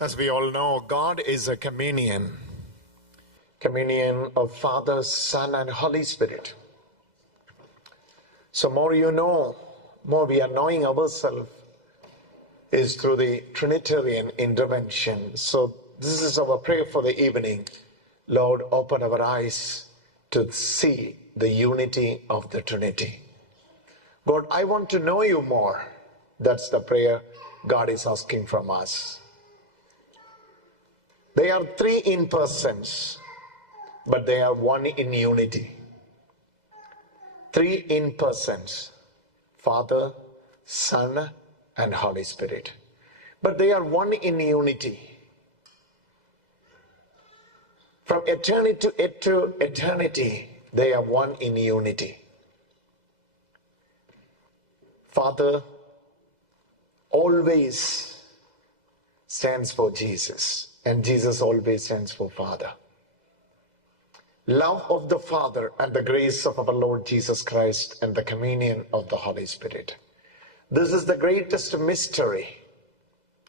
As we all know, God is a communion of Father, Son, and Holy Spirit. So more you know, more we are knowing ourselves is through the Trinitarian intervention. So this is our prayer for the evening. Lord, open our eyes to see the unity of the Trinity. God, I want to know you more. That's the prayer God is asking from us. They are three in persons, but they are one in unity. Three in persons, Father, Son, and Holy Spirit. But they are one in unity. From eternity to eternity, they are one in unity. Father always stands for Jesus. And Jesus always stands for Father. Love of the Father and the grace of our Lord Jesus Christ and the communion of the Holy Spirit. This is the greatest mystery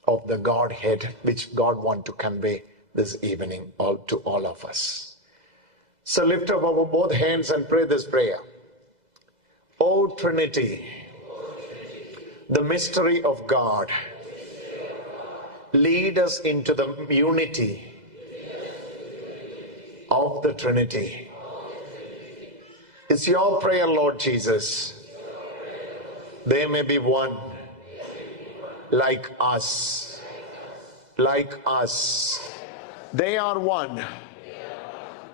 of the Godhead which God wants to convey this evening to all of us. So lift up our both hands and pray this prayer. O Trinity, the mystery of God, lead us into the unity of the Trinity. It's your prayer, Lord Jesus. They may be one like us. Like us. They are one.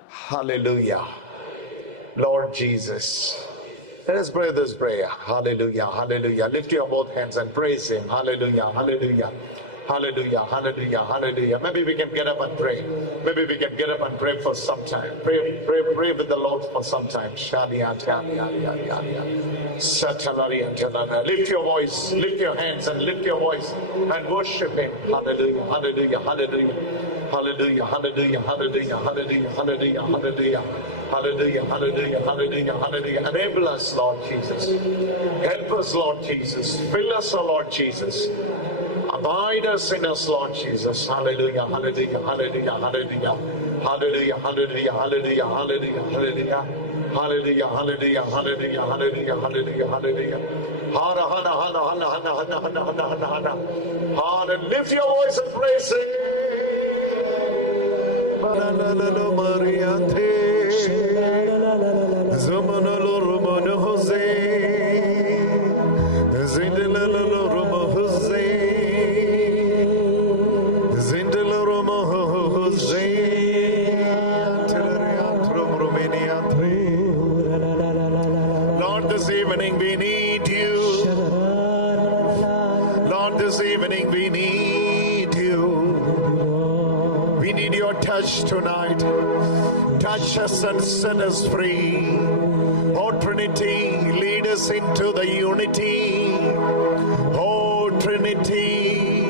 Hallelujah. Lord Jesus. Let us pray this prayer. Hallelujah. Hallelujah. Lift your both hands and praise Him. Hallelujah. Hallelujah. Hallelujah, hallelujah, hallelujah. Maybe we can get up and pray. Maybe we can get up and pray for some time. Pray with the Lord for some time. Lift your voice, lift your hands and lift your voice and worship Him. Hallelujah, hallelujah, hallelujah. Hallelujah, hallelujah, hallelujah, hallelujah, hallelujah, hallelujah. Hallelujah, hallelujah, hallelujah, hallelujah. Enable us, Lord Jesus. Help us, Lord Jesus. Fill us, O Lord Jesus. Abide us in us, Lord Jesus. Hallelujah, hallelujah, hallelujah, hallelujah. Hallelujah, hallelujah, hallelujah, hallelujah, hallelujah. Hallelujah, hallelujah, hallelujah, hallelujah, hallelujah, hallelujah. Hana, hana, hana, hana, hana, hana, hana, hana, hana, hana. Hana, lift your voice and praise Him. Lord, this evening we need you. Lord, this evening we need you. We need your touch tonight. Touch us and set us free. Oh Trinity, lead us into the unity. Oh Trinity,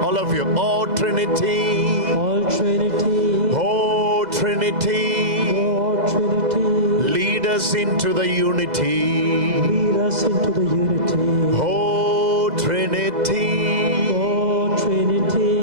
all of you. Oh Trinity, All Trinity, oh Trinity, oh Trinity, lead us into the unity. lead us into the unity. Oh Trinity, Oh Trinity,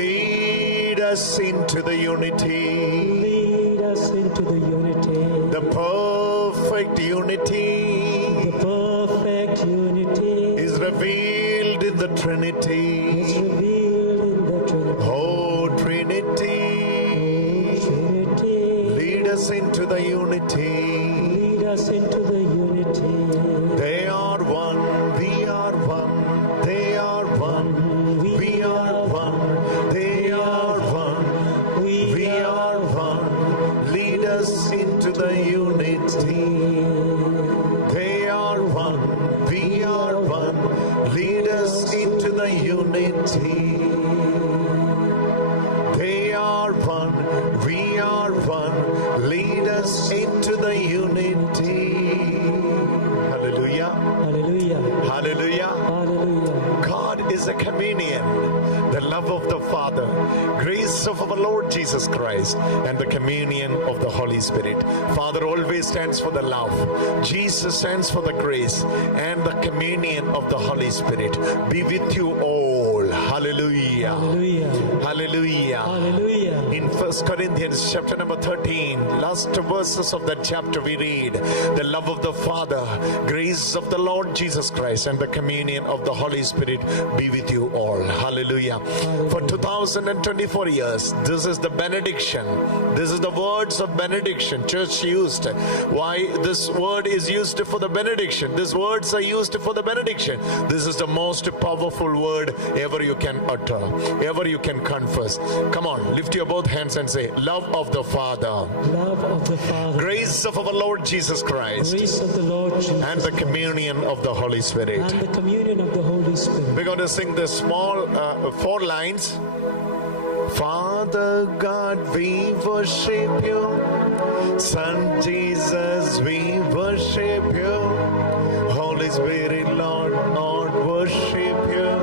lead us into the unity. lead us into the unity. The perfect unity The perfect unity is revealed in the Trinity. is revealed in the Trinity. Oh Trinity, Trinity, lead us into the unity. lead us into the unity. They are one, we are one. They are one, we are one. They are one, we are one. Lead us into the unity. They are one, we are one. Lead us into the unity. They are one, we are one. Lead us into the unity. Hallelujah. Hallelujah, Hallelujah. hallelujah. God is a communion, the love of the Father, grace of our Lord Jesus Christ, and the communion of the Holy Spirit. Father always stands for the love. Jesus stands for the grace and the communion of the Holy Spirit. Be with you all. Hallelujah. Hallelujah. Hallelujah. Hallelujah. Hallelujah. In 1 Corinthians chapter number 13, last verses of that chapter we read, the love of the Father, grace of the Lord Jesus Christ, and the communion of the Holy Spirit be with you all. Hallelujah. For 2024 years, this is the benediction. This is the words of benediction church used. Why this word is used for the benediction? These words are used for the benediction. This is the most powerful word ever you can utter, ever you can confess. Come on, lift your both hands and say, love of the Father, Love of the Father, grace of our Lord Jesus Christ, grace of the Lord Jesus, and the communion of the Holy Spirit. and the communion of the Holy Spirit. We're going to sing the small 4 lines. Father God, we worship you. Son Jesus, we worship you. Holy Spirit, Lord, worship you.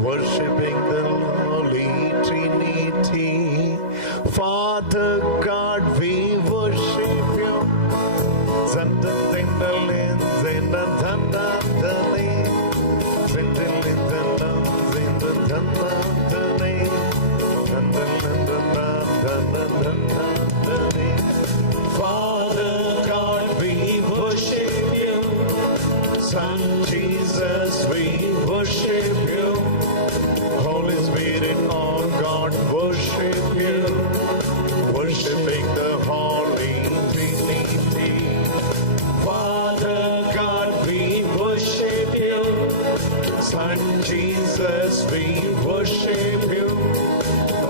Worshipping the Holy Trinity. Father God, we worship you. Father God, we worship you. Son Jesus, we worship you. Holy Spirit, oh God, worship you. Worshipping the Holy Trinity. Father God, we worship you. Son Jesus, we worship you.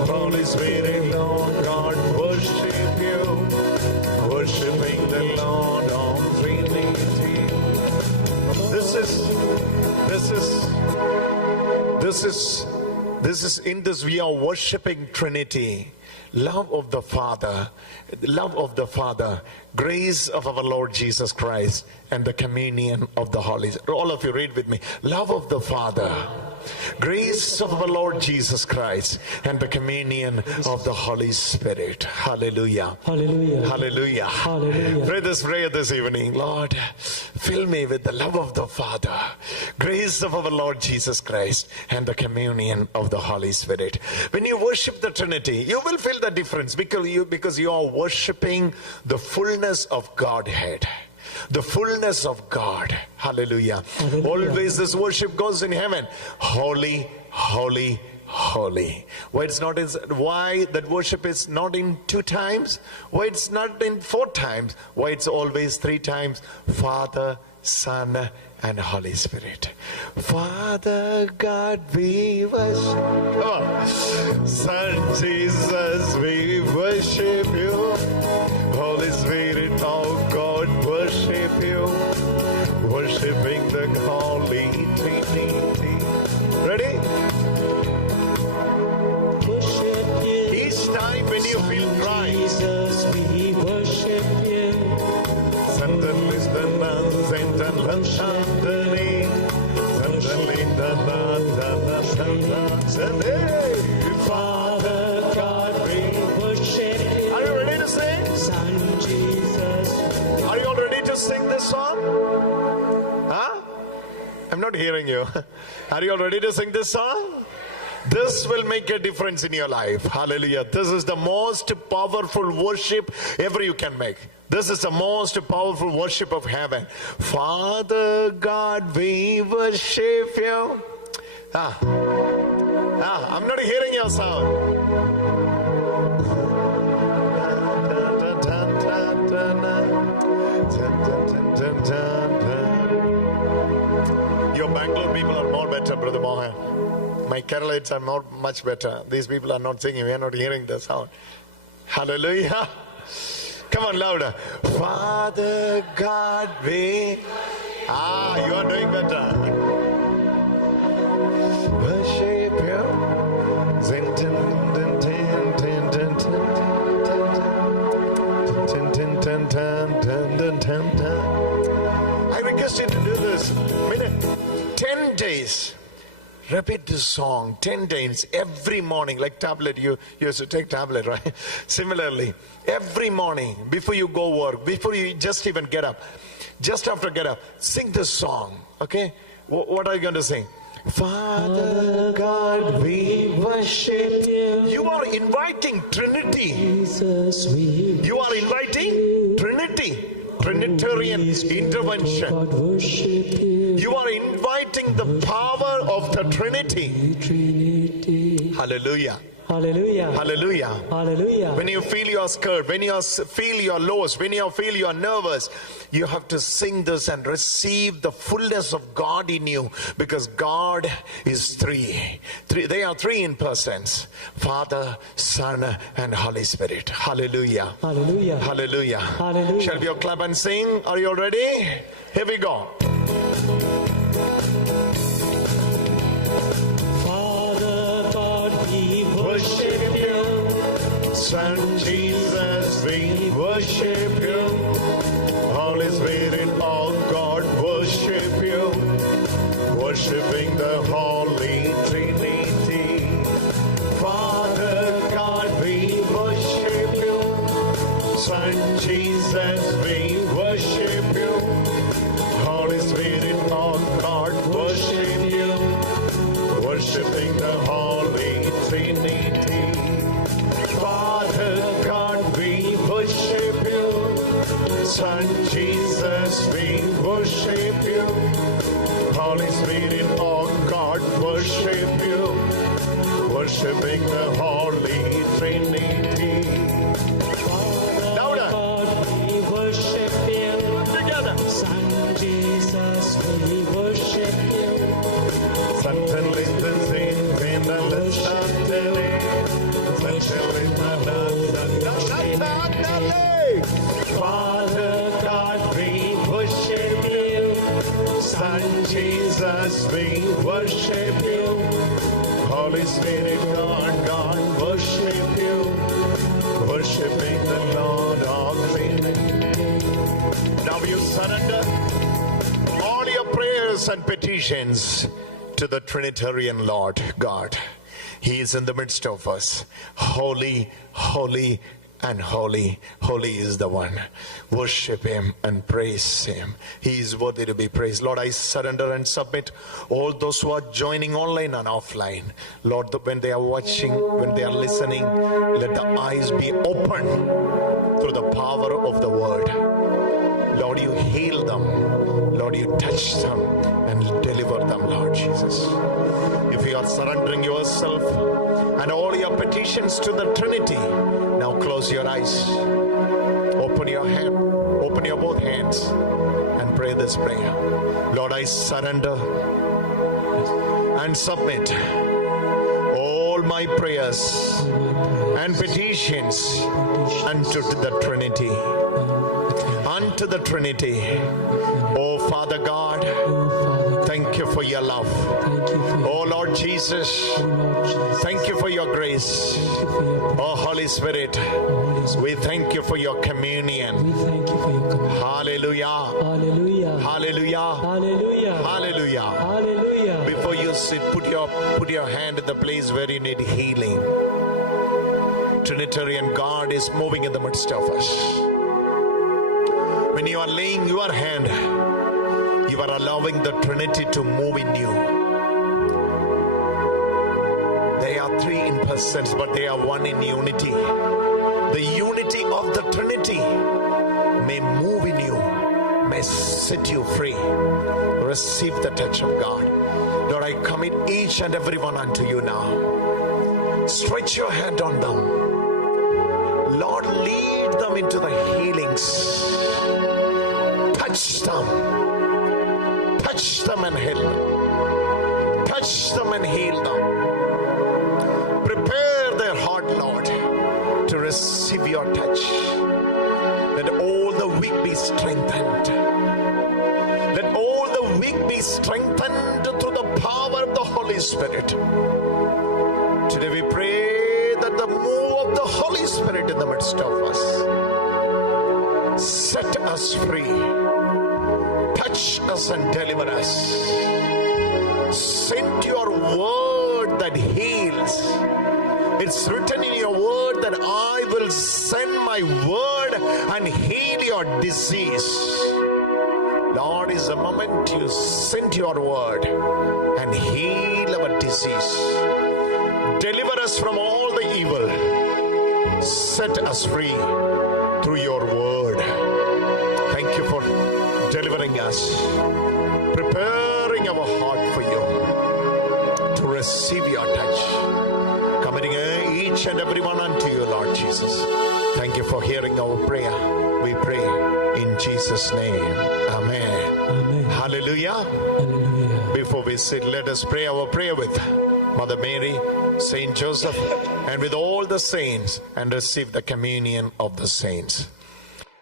Holy Spirit, oh God, worship you. Worshipping the Lord of Trinity. This is in this we are worshiping Trinity. Love of the Father, grace of our Lord Jesus Christ, and the communion of the Holy Spirit. All of you read with me. Love of the Father, grace of our Lord Jesus Christ, and the communion of the Holy Spirit. Hallelujah. Hallelujah. Hallelujah. Hallelujah. Pray this prayer this evening. Lord, fill me with the love of the Father, grace of our Lord Jesus Christ, and the communion of the Holy Spirit. When you worship the Trinity, you will feel the difference because you are worshiping the fullness of Godhead. The fullness of God. Hallelujah. Hallelujah. Always this worship goes in heaven. Holy, holy, holy. Why that worship is not in 2 times? Why it's not in 4 times? Why it's always 3 times? Father, Son, and Holy Spirit. Father God, we worship. Oh. Son Jesus, we worship you. Holy Spirit, oh God, worship you. Worshipping the Holy Trinity. Ready? Worship you. Each time when you feel dry, Jesus, we worship you. Satan is the nun, Satan Lanshantani, Satan the Father God, we worship you. Are you ready to sing? Son Jesus. Are you all ready to sing this song? Huh? I'm not hearing you. Are you all ready to sing this song? This will make a difference in your life. Hallelujah. This is the most powerful worship ever you can make. This is the most powerful worship of heaven. Father God, we worship you. I'm not hearing your sound. Your Bangalore people are more better, Brother Mohan. My Keralites are not much better. These people are not singing. We are not hearing the sound. Hallelujah. Come on, louder. Father God, we... you are doing better. Worship you. Zing, tin, tin, tin, tin, tin, tin, tin, tin, tin, tin, tin, tin. I request you to do this. 10 days. Repeat this song 10 days every morning, like tablet. You used to take tablet, right? Similarly, every morning before you go work, before you just even get up, just after get up, sing this song. Okay, what are you going to sing? Father God, we worship you. You are inviting Trinity. Jesus, we You are inviting Trinity. Trinitarian intervention. God worship you. You are inviting the power of the Trinity. Trinity. Hallelujah. Hallelujah. Hallelujah. Hallelujah. When you feel you're scared, when you feel you're lost, when you feel you're nervous, you have to sing this and receive the fullness of God in you, because God is three. They are three in persons: Father, Son, and Holy Spirit. Hallelujah. Hallelujah. Hallelujah. Hallelujah. Shall we all clap and sing? Are you all ready? Here we go. Worship you. Son Jesus, we worship you. Holy Spirit, oh God, worship you. Worshiping the Holy Trinity. Father God, we worship you. Son Jesus, we worship you. Holy Spirit, oh God, worship you. Worshiping the Holy Trinity. Father God, we worship you. Son Jesus, we worship you. Holy Spirit, oh God, worship you. Worshiping the Holy Trinity. Louder. God, we worship you. Together. Son Jesus, we worship you. Satan listens in the Father God, we worship you. Son Jesus, we worship you. Holy Spirit, God, worship you. Worshiping the Lord of Trinity. Now you surrender all your prayers and petitions to the Trinitarian Lord God. He is in the midst of us. Holy, holy, and holy. Holy is the one. Worship him and praise him. He is worthy to be praised. Lord, I surrender and submit all those who are joining online and offline. Lord, when they are watching, when they are listening, let the eyes be open through the power of the word. Lord, you heal them. Lord, you touch them and deliver them, Lord Jesus. If you are surrendering yourself and all your petitions to the Trinity, now close your eyes. Open your hand. Open your both hands and pray this prayer. Lord, I surrender and submit all my prayers and petitions unto the Trinity. Unto the Trinity. Oh Father God, thank you for your love. Oh Lord Jesus, thank you for your grace. Oh Holy Spirit, we thank you for your communion. Hallelujah. Hallelujah. Hallelujah. Hallelujah. Hallelujah. Hallelujah. Before you sit, put your hand in the place where you need healing. Trinitarian God is moving in the midst of us. When you are laying your hand, you are allowing the Trinity to move in you. They are three in persons, but they are one in unity. The unity of the Trinity may move in you, may set you free. Receive the touch of God. Lord, I commit each and every one unto you now. Stretch your hand on them. Lord, lead them into the healings. Touch them. Touch them and heal them. Touch them and heal them. Prepare their heart, Lord, to receive your touch. Let all the weak be strengthened. Let all the weak be strengthened through the power of the Holy Spirit. Today we pray that the move of the Holy Spirit in the midst of us set us free. Touch us and deliver us. Send your word that heals. It's written in your word that I will send my word and heal your disease. Lord, is the moment you sent your word and heal our disease. Deliver us from all the evil. Set us free through your word. Thank you for delivering us, preparing our heart for you to receive your touch. Committing each and every one unto you, Lord Jesus. Thank you for hearing our prayer. We pray in Jesus' name. Amen. Amen. Hallelujah. Hallelujah. Before we sit, let us pray our prayer with Mother Mary, Saint Joseph, and with all the saints, and receive the communion of the saints.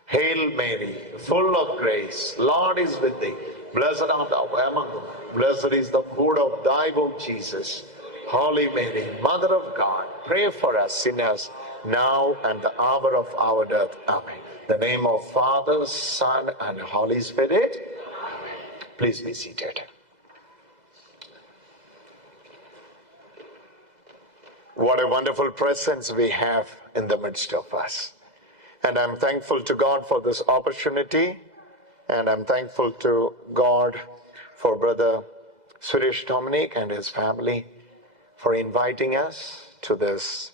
Hail Mary, full of grace, Lord is with thee. Blessed art thou among women. Blessed is the fruit of thy womb, Jesus. Holy Mary, Mother of God, pray for us sinners, now and the hour of our death. Amen. In the name of Father, Son, and Holy Spirit. Amen. Please be seated. What a wonderful presence we have in the midst of us. And I'm thankful to God for this opportunity. And I'm thankful to God for Brother Suresh Dominic and his family for inviting us to this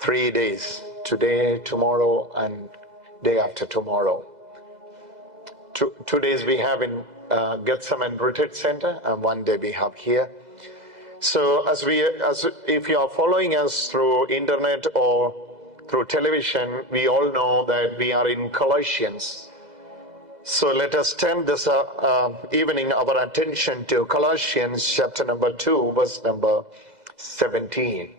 3 days, today, tomorrow, and day after tomorrow. 2 days we have in Gethsemane Retreat Center, and 1 day we have here. So if you are following us through internet or through television, we all know that we are in Colossians. So let us turn this evening our attention to Colossians chapter number 2, verse number 17.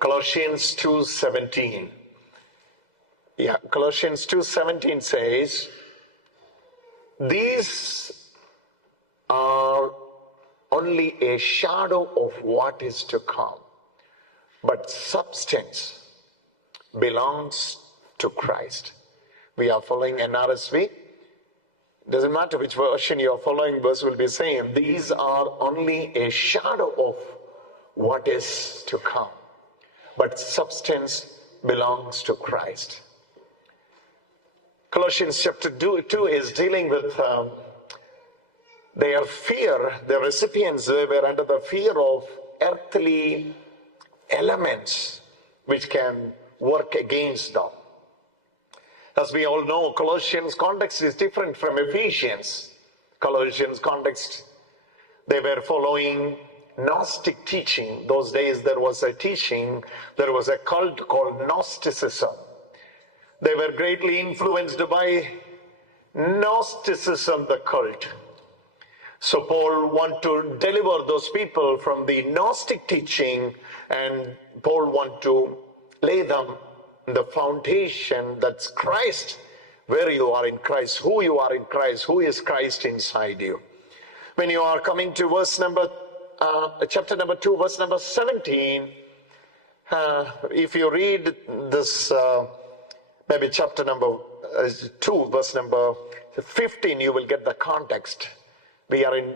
Colossians 2:17. Yeah, Colossians 2:17 says, these are only a shadow of what is to come, but substance belongs to Christ. We are following NRSV. Doesn't matter which version you are following, verse will be saying, these are only a shadow of what is to come, but substance belongs to Christ. Colossians chapter 2 is dealing with their fear. The recipients were under the fear of earthly elements which can work against them. As we all know, Colossians' context is different from Ephesians. Colossians' context, they were following Gnostic teaching. Those days there was a cult called Gnosticism. They were greatly influenced by Gnosticism, the cult. So Paul wanted to deliver those people from the Gnostic teaching, and Paul wanted to lay them in the foundation that's Christ, where you are in Christ, who you are in Christ, who is Christ inside you. When you are coming to chapter number 2, verse number 17, if you read this, maybe chapter number 2, verse number 15, you will get the context. We are in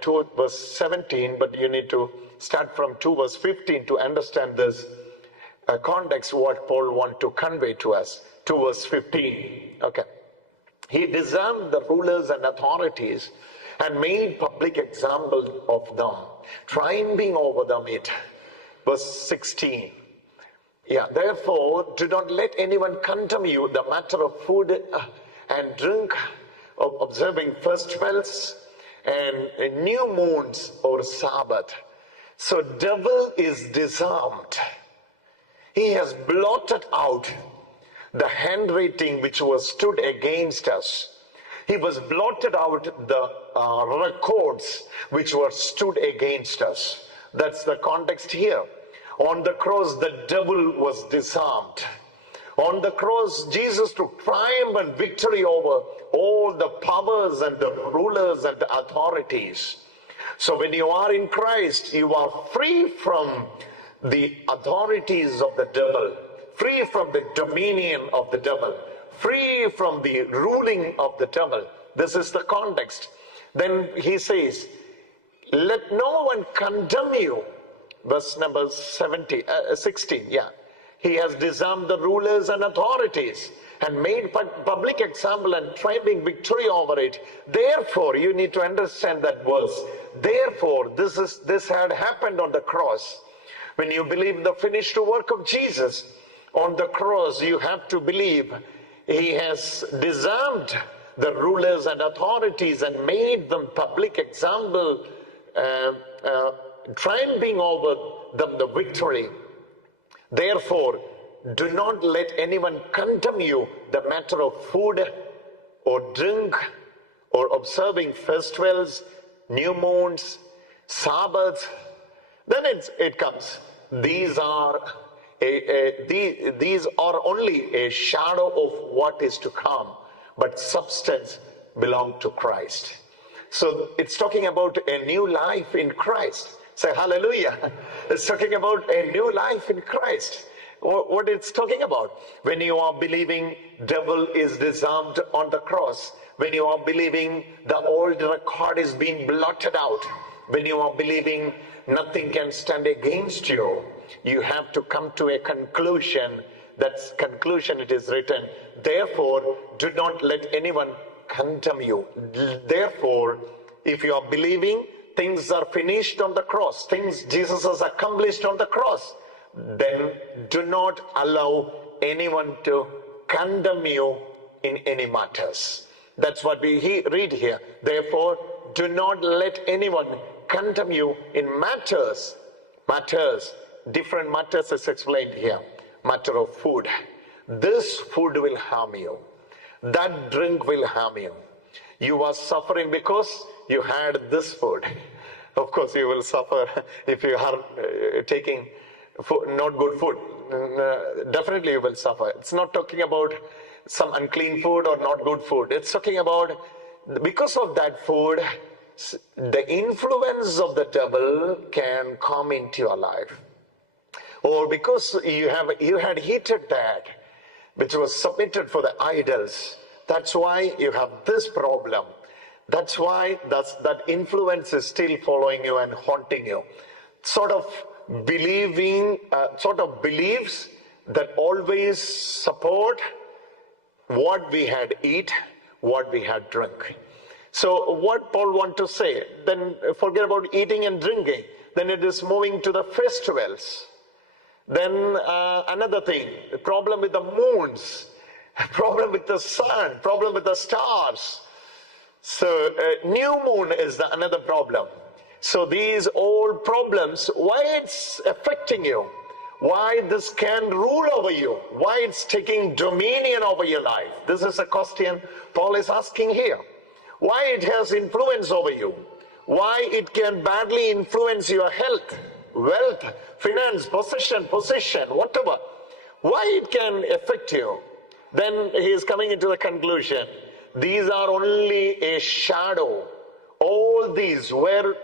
2, verse 17, but you need to start from 2, verse 15 to understand this context, what Paul wants to convey to us. 2, verse 15. Okay. He disarmed the rulers and authorities and made public example of them, triumphing over them. Verse 16. Yeah, therefore, do not let anyone condemn you the matter of food and drink, of observing festivals and new moons or Sabbath. So devil is disarmed. He has blotted out the handwriting which was stood against us. He was blotted out the records which were stood against us. That's the context here. On the cross, the devil was disarmed. On the cross, Jesus took triumph and victory over all the powers and the rulers and the authorities. So when you are in Christ, you are free from the authorities of the devil, free from the dominion of the devil, free from the ruling of the devil. This is the context. Then he says, let no one condemn you. Verse number 16, yeah. He has disarmed the rulers and authorities and made public example and triumphing victory over it. Therefore, you need to understand that verse. Therefore, this had happened on the cross. When you believe the finished work of Jesus on the cross, you have to believe he has disarmed the rulers and authorities and made them public example, triumphing over them the victory. Therefore, do not let anyone condemn you the matter of food or drink or observing festivals, new moons, Sabbaths. Then it comes. These are only a shadow of what is to come, but substance belongs to Christ. So it's talking about a new life in Christ. Say hallelujah. It's talking about a new life in Christ. What it's talking about? When you are believing devil is disarmed on the cross, when you are believing the old record is being blotted out, when you are believing nothing can stand against you, you have to come to a conclusion. That conclusion, it is written, therefore do not let anyone condemn you. Therefore, if you are believing things are finished on the cross, things Jesus has accomplished on the cross, then do not allow anyone to condemn you in any matters. That's what we read here. Therefore, do not let anyone condemn you in matters. Different matters is explained here. Matter of food. This food will harm you. That drink will harm you. You are suffering because you had this food. Of course, you will suffer if you are taking food, not good food. Definitely you will suffer. It's not talking about some unclean food or not good food. It's talking about because of that food, the influence of the devil can come into your life. Or because you had eaten that which was submitted for the idols. That's why you have this problem. That's why that influence is still following you and haunting you. Sort of beliefs that always support what we had eat, what we had drunk. So what Paul wants to say, then forget about eating and drinking. Then it is moving to the festivals. Then another thing, the problem with the moons, problem with the sun, problem with the stars. So new moon is another problem. So these old problems, why it's affecting you? Why this can rule over you? Why it's taking dominion over your life? This is a question Paul is asking here. Why it has influence over you? Why it can badly influence your health, wealth, finance, possession, whatever. Why it can affect you? Then he is coming into the conclusion. These are only a shadow. All these were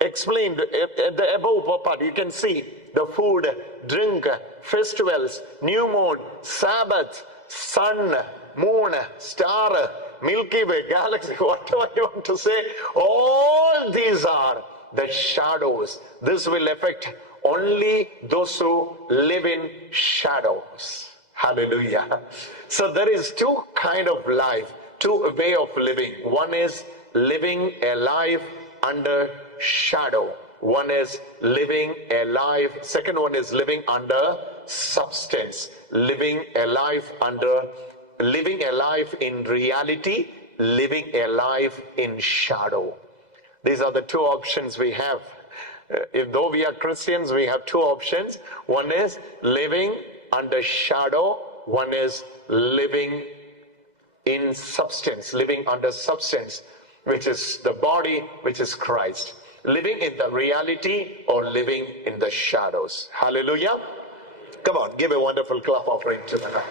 explained at the above part. You can see the food, drink, festivals, new moon, Sabbath, sun, moon, star, Milky Way, galaxy, whatever you want to say. All these are the shadows. This will affect only those who live in shadows. Hallelujah. So there is two kind of life, two way of living. One is living a life under shadow. One is living a life. Second one is living under substance. Living a life in reality, living a life in shadow. These are the two options we have. Though we are Christians, we have two options. One is living under shadow. One is living in substance, living under substance, which is the body, which is Christ. Living in the reality or living in the shadows. Hallelujah. Come on, give a wonderful clap offering to the Lord.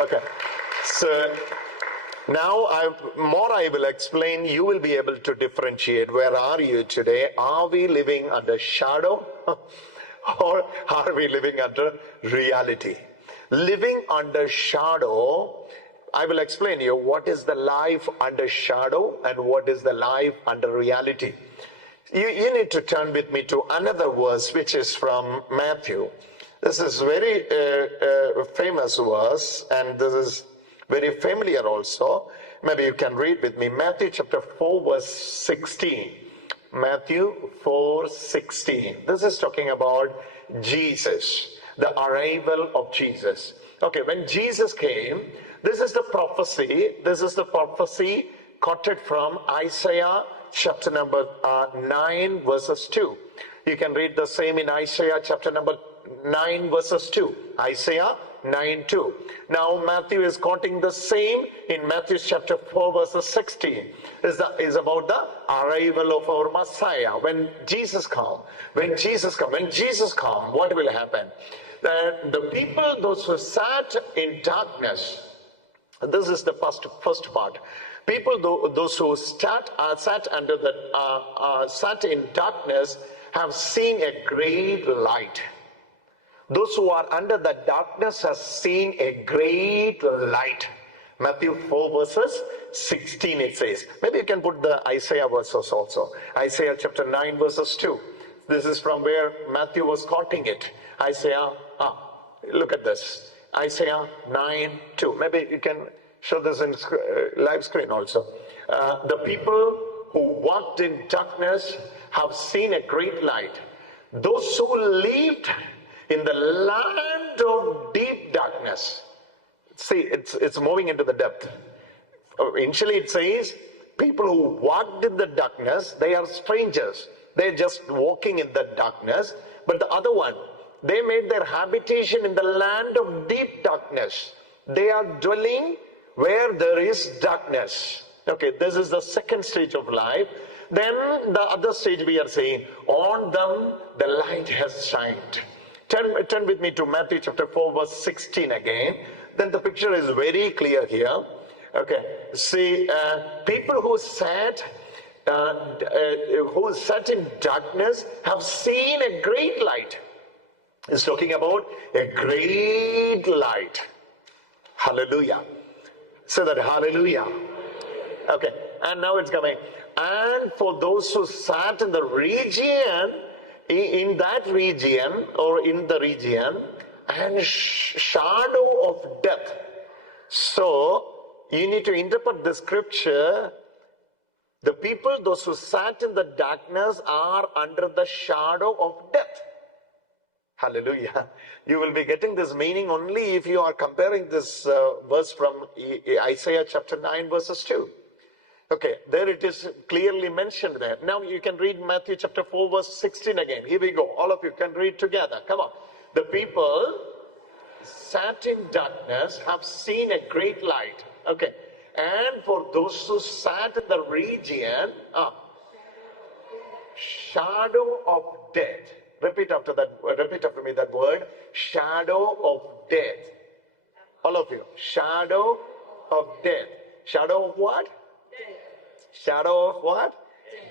Okay. So now I will explain. You will be able to differentiate. Where are you today? Are we living under shadow or are we living under reality? Living under shadow, I will explain you what is the life under shadow and what is the life under reality. You need to turn with me to another verse which is from Matthew. This is very famous verse, and this is very familiar also. Maybe you can read with me Matthew chapter 4 verse 16. Matthew 4:16. This is talking about Jesus, the arrival of Jesus. Okay, when Jesus came, this is the prophecy. This is the prophecy quoted from Isaiah chapter number 9 verses 2. You can read the same in Isaiah chapter number 9 verses 2. Isaiah 9:2. Now Matthew is quoting the same in Matthew chapter 4 verses 16. Is about the arrival of our Messiah. When Jesus comes, what will happen? The people, those who sat in darkness, this is the first part. People, those who sat in darkness, have seen a great light. Those who are under the darkness have seen a great light. Matthew 4 verses 16 it says. Maybe you can put the Isaiah verses also. Isaiah chapter 9 verses 2. This is from where Matthew was quoting it. Isaiah, look at this. Isaiah 9:2. Maybe you can show this in live screen also. The people who walked in darkness have seen a great light. Those who lived in the land of deep darkness. See, it's moving into the depth. Initially it says, people who walked in the darkness, they are strangers. They're just walking in the darkness. But the other one, they made their habitation in the land of deep darkness. They are dwelling where there is darkness. Okay, this is the second stage of life. Then the other stage we are saying, on them the light has shined. Turn with me to Matthew chapter 4 verse 16 again. Then the picture is very clear here. Okay, see, people who sat in darkness have seen a great light. It's talking about a great light. Hallelujah. Say that, hallelujah. Okay, and now it's coming. And for those who sat in the region, in that region, or in the region, and shadow of death. So, you need to interpret the scripture. The people, those who sat in the darkness, are under the shadow of death. Hallelujah. You will be getting this meaning only if you are comparing this verse from Isaiah chapter 9 verses 2. Okay, there it is clearly mentioned there. Now you can read Matthew chapter 4 verse 16 again. Here we go. All of you can read together. Come on. The people sat in darkness have seen a great light. Okay. And for those who sat in the region, shadow of death. Repeat after me that word. Shadow of death. All of you. Shadow of death. Shadow of what? Shadow of what?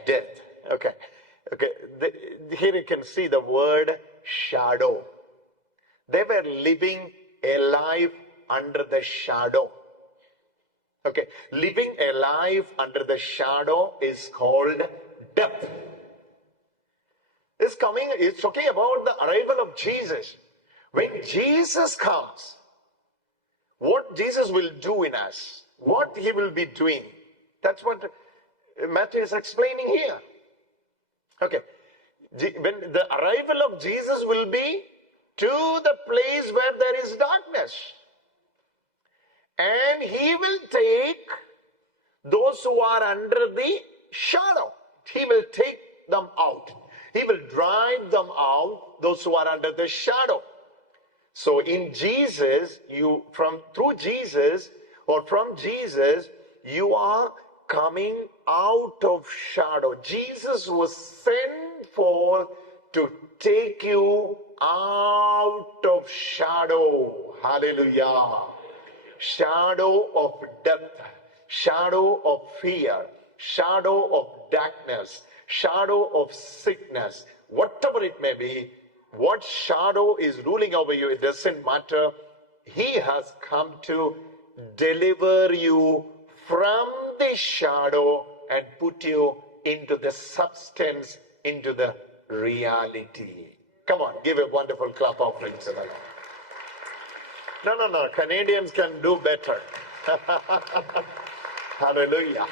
Death. Okay. Here you can see the word shadow. They were living a life under the shadow. Okay. Living a life under the shadow is called death. It's talking about the arrival of Jesus. When Jesus comes, what Jesus will do in us, what he will be doing. That's what Matthew is explaining here. Okay. When the arrival of Jesus will be to the place where there is darkness. And he will take those who are under the shadow. He will take them out. He will drive them out, those who are under the shadow. So in Jesus, from Jesus, you are coming out of shadow. Jesus was sent forth to take you out of shadow. Hallelujah. Shadow of death, shadow of fear, shadow of darkness, shadow of sickness, whatever it may be, what shadow is ruling over you, it doesn't matter. He has come to deliver you from the shadow and put you into the substance, into the reality. Come on, give a wonderful clap offering to the Lord. No. Canadians can do better. Hallelujah.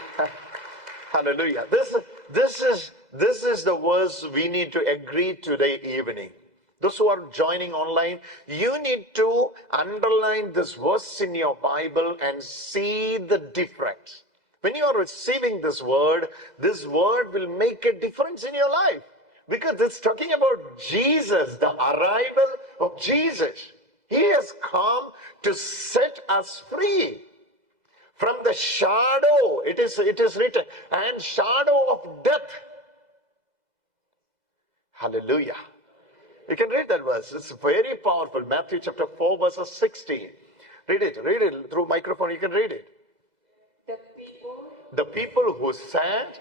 Hallelujah. This is the verse we need to agree today evening. Those who are joining online, you need to underline this verse in your Bible and see the difference. When you are receiving this word will make a difference in your life. Because it's talking about Jesus, the arrival of Jesus. He has come to set us free from the shadow. It is written, and shadow of death. Hallelujah. You can read that verse. It's very powerful. Matthew chapter 4 verses 16. Read it through microphone. You can read it. The people who sat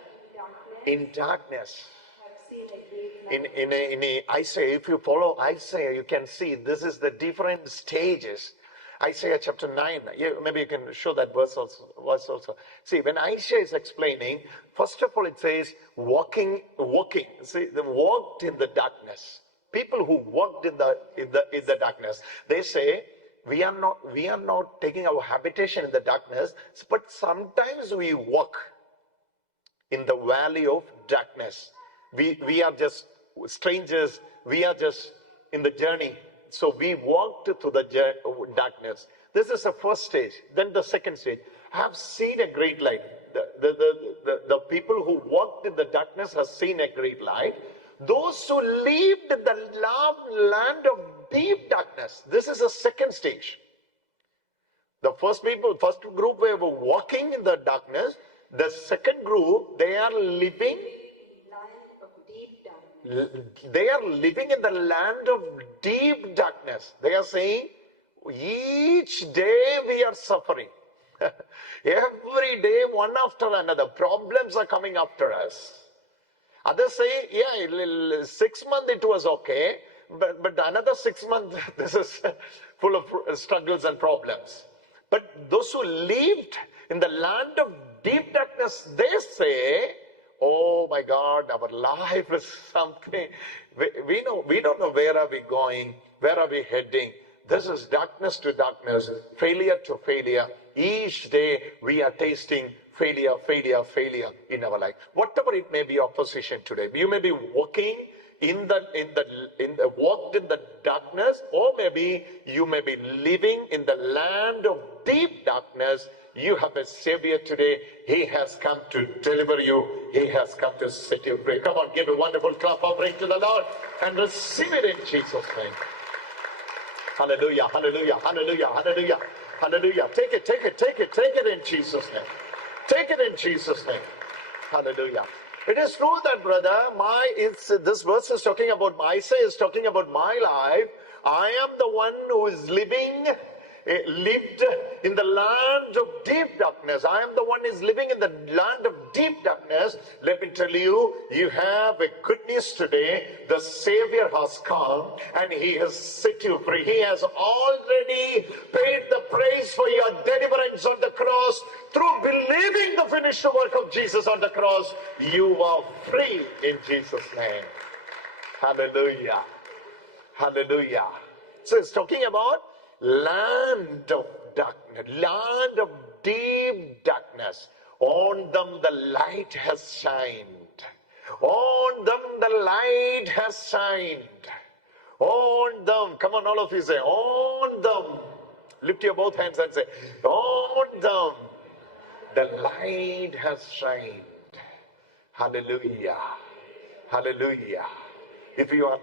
in darkness. In Isaiah, if you follow Isaiah, you can see this is the different stages. Isaiah chapter 9, maybe you can show that verse also. See, when Isaiah is explaining, first of all it says walking. See, they walked in the darkness. People who walked in the darkness, they say, we are not taking our habitation in the darkness, but sometimes we walk in the valley of darkness. We are just strangers. We are just in the journey. So we walked through the darkness. This is the first stage. Then the second stage. Have seen a great light. The people who walked in the darkness have seen a great light. Those who lived in the land of deep darkness. This is the second stage. The first group were walking in the darkness. The second group, they are living in the land of deep darkness. They are saying, each day we are suffering. Every day, one after another, problems are coming after us. Others say, 6 months it was okay, but another 6 months, this is full of struggles and problems. But those who lived in the land of deep darkness, they say, oh my God, our life is something. We don't know where are we going, where are we heading. This is darkness to darkness, failure to failure. Each day we are tasting failure in our life. Whatever it may be your position today, you may be walking walked in the darkness, or maybe you may be living in the land of deep darkness. You have a Savior today. He has come to deliver you. He has come to set you free. Come on, give a wonderful clap offering to the Lord and receive it in Jesus' name. Hallelujah, hallelujah, hallelujah, hallelujah, hallelujah. Take it in Jesus' name. Take it in Jesus' name. Hallelujah. It is true that, brother, this verse is talking about, Isaiah is talking about my life. I am the one who is lived in the land of deep darkness. I am the one who is living in the land of deep darkness. Let me tell you, you have a good news today. The Savior has come and He has set you free. He has already paid the price for your deliverance on the cross. Through believing the finished work of Jesus on the cross, you are free in Jesus' name. Hallelujah. Hallelujah. So it's talking about land of darkness, land of deep darkness. On them the light has shined. On them the light has shined. On them, come on, all of you say, on them. Lift your both hands and say, on them the light has shined. Hallelujah. Hallelujah. If you are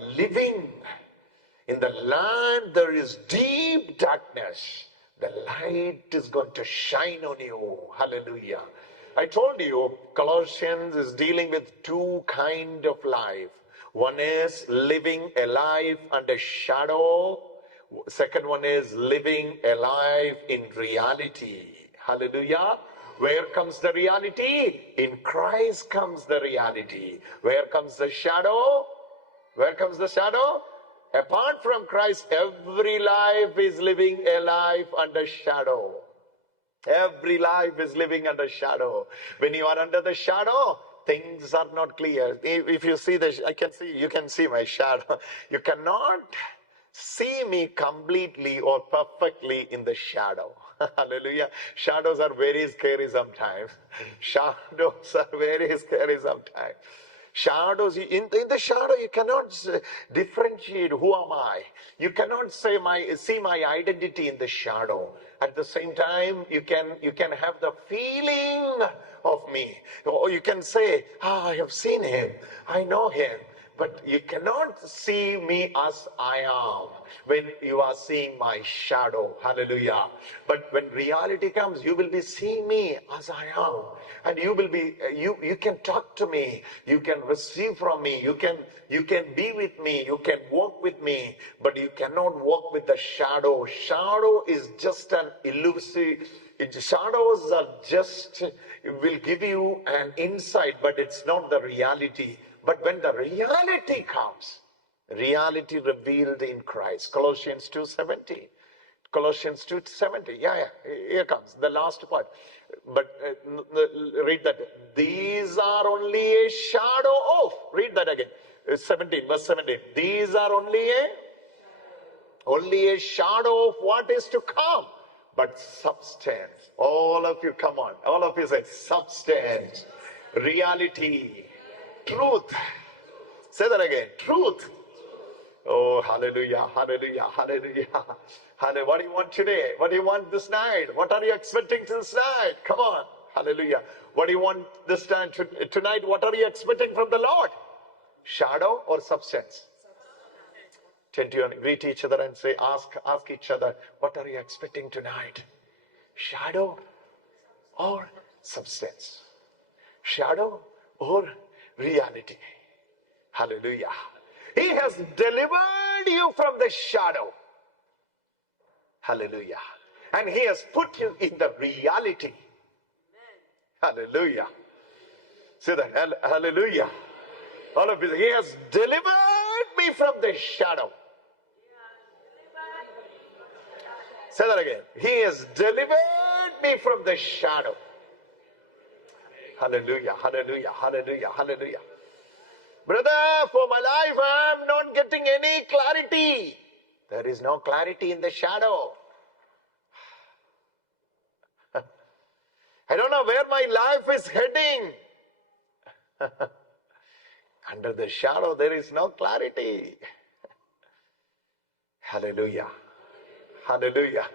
living in the land there is deep darkness, the light is going to shine on you. Hallelujah. I told you Colossians is dealing with two kind of life. One is living a life under shadow. Second one is living a life in reality. Hallelujah. Where comes the reality? In Christ comes the reality. Where comes the shadow? Where comes the shadow? Apart from Christ, every life is living a life under shadow. Every life is living under shadow. When you are under the shadow, things are not clear. If you see you can see my shadow. You cannot see me completely or perfectly in the shadow. Hallelujah. Shadows are very scary sometimes. Shadows are very scary sometimes. Shadows, in the shadow, you cannot differentiate who am I. You cannot see my identity in the shadow. At the same time, you can have the feeling of me. Or you can say, I have seen him. I know him. But you cannot see me as I am when you are seeing my shadow. Hallelujah. But when reality comes, you will be seeing me as I am. And you will be, you can talk to me. You can receive from me. You can be with me. You can walk with me. But you cannot walk with the shadow. Shadow is just an illusion. Shadows are just, will give you an insight, but it's not the reality. But when the reality comes, reality revealed in Christ. Colossians 2:17. Colossians 2:17. Yeah, here comes the last part. But read that. These are only a shadow of. Read that again. 17, verse 17. These are only a shadow of what is to come. But substance. All of you, come on. All of you say substance. Reality. Truth. Say that again. Truth. Oh, hallelujah, hallelujah, hallelujah. Hallelujah. What do you want today? What do you want this night? What are you expecting this night? Come on. Hallelujah. What do you want this night? Tonight, what are you expecting from the Lord? Shadow or substance? Tend to greet each other and say, ask each other, what are you expecting tonight? Shadow or substance? Shadow or reality? Hallelujah. He has delivered you from the shadow. Hallelujah. And he has put you in the reality. Hallelujah. Say that. Hallelujah. All of you. He has delivered me from the shadow. Say that again. He has delivered me from the shadow. Hallelujah. Hallelujah. Hallelujah. Hallelujah. Brother, for my life, I am not getting any clarity. There is no clarity in the shadow. I don't know where my life is heading. Under the shadow, there is no clarity. Hallelujah. Hallelujah.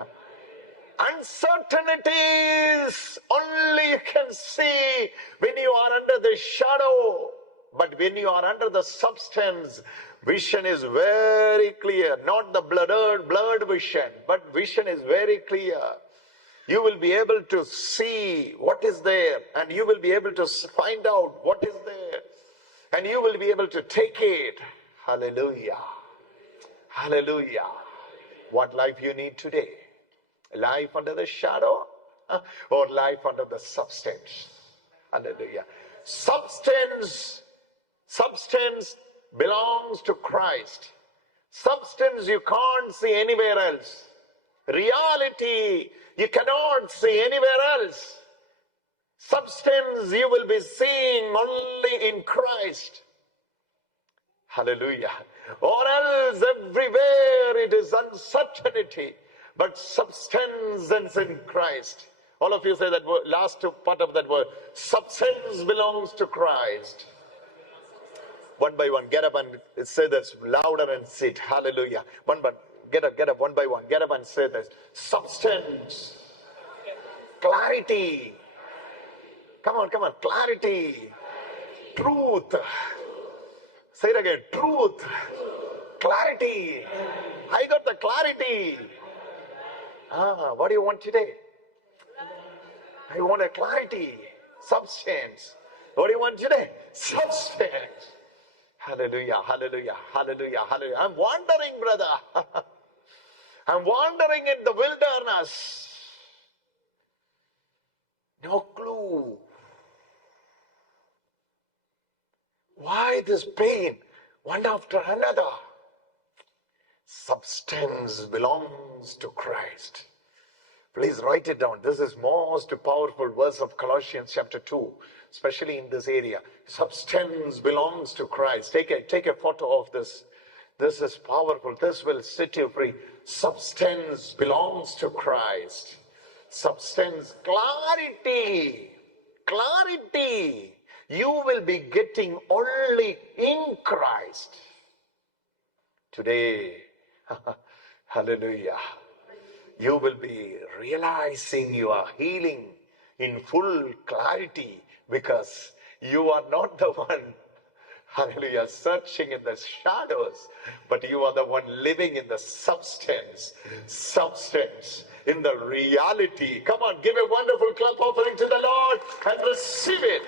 Uncertainties only you can see when you are under the shadow. But when you are under the substance, vision is very clear. Not the blurred vision, but vision is very clear. You will be able to see what is there, and you will be able to find out what is there, and you will be able to take it. Hallelujah. Hallelujah. What life you need today? Life under the shadow or life under the substance? Hallelujah. Substance belongs to Christ. Substance you can't see anywhere else. Reality you cannot see anywhere else. Substance you will be seeing only in Christ. Hallelujah. Or else everywhere it is uncertainty, but substance is in Christ. All of you say that word, last part of that word. Substance belongs to Christ. One by one, get up and say this louder and sit. Hallelujah. Get up, one by one. Get up and say this. Substance. Clarity. Come on. Clarity. Truth. Say it again. Truth. Clarity. I got the clarity. What do you want today? I want a clarity. Substance. What do you want today? Substance. Hallelujah, hallelujah, hallelujah, hallelujah. I'm wandering, brother. I'm wandering in the wilderness. No clue. Why this pain? One after another. Substance belongs to Christ. Please write it down. This is most powerful verse of Colossians chapter 2. especially in this area. Substance belongs to Christ. Take a photo of this. This is powerful. This will set you free. Substance belongs to Christ. Substance, clarity. Clarity. You will be getting only in Christ. Today, hallelujah, you will be realizing you are healing in full clarity because you are not the one, hallelujah, searching in the shadows, but you are the one living in the substance, in the reality. Come on, give a wonderful clap offering to the Lord and receive it.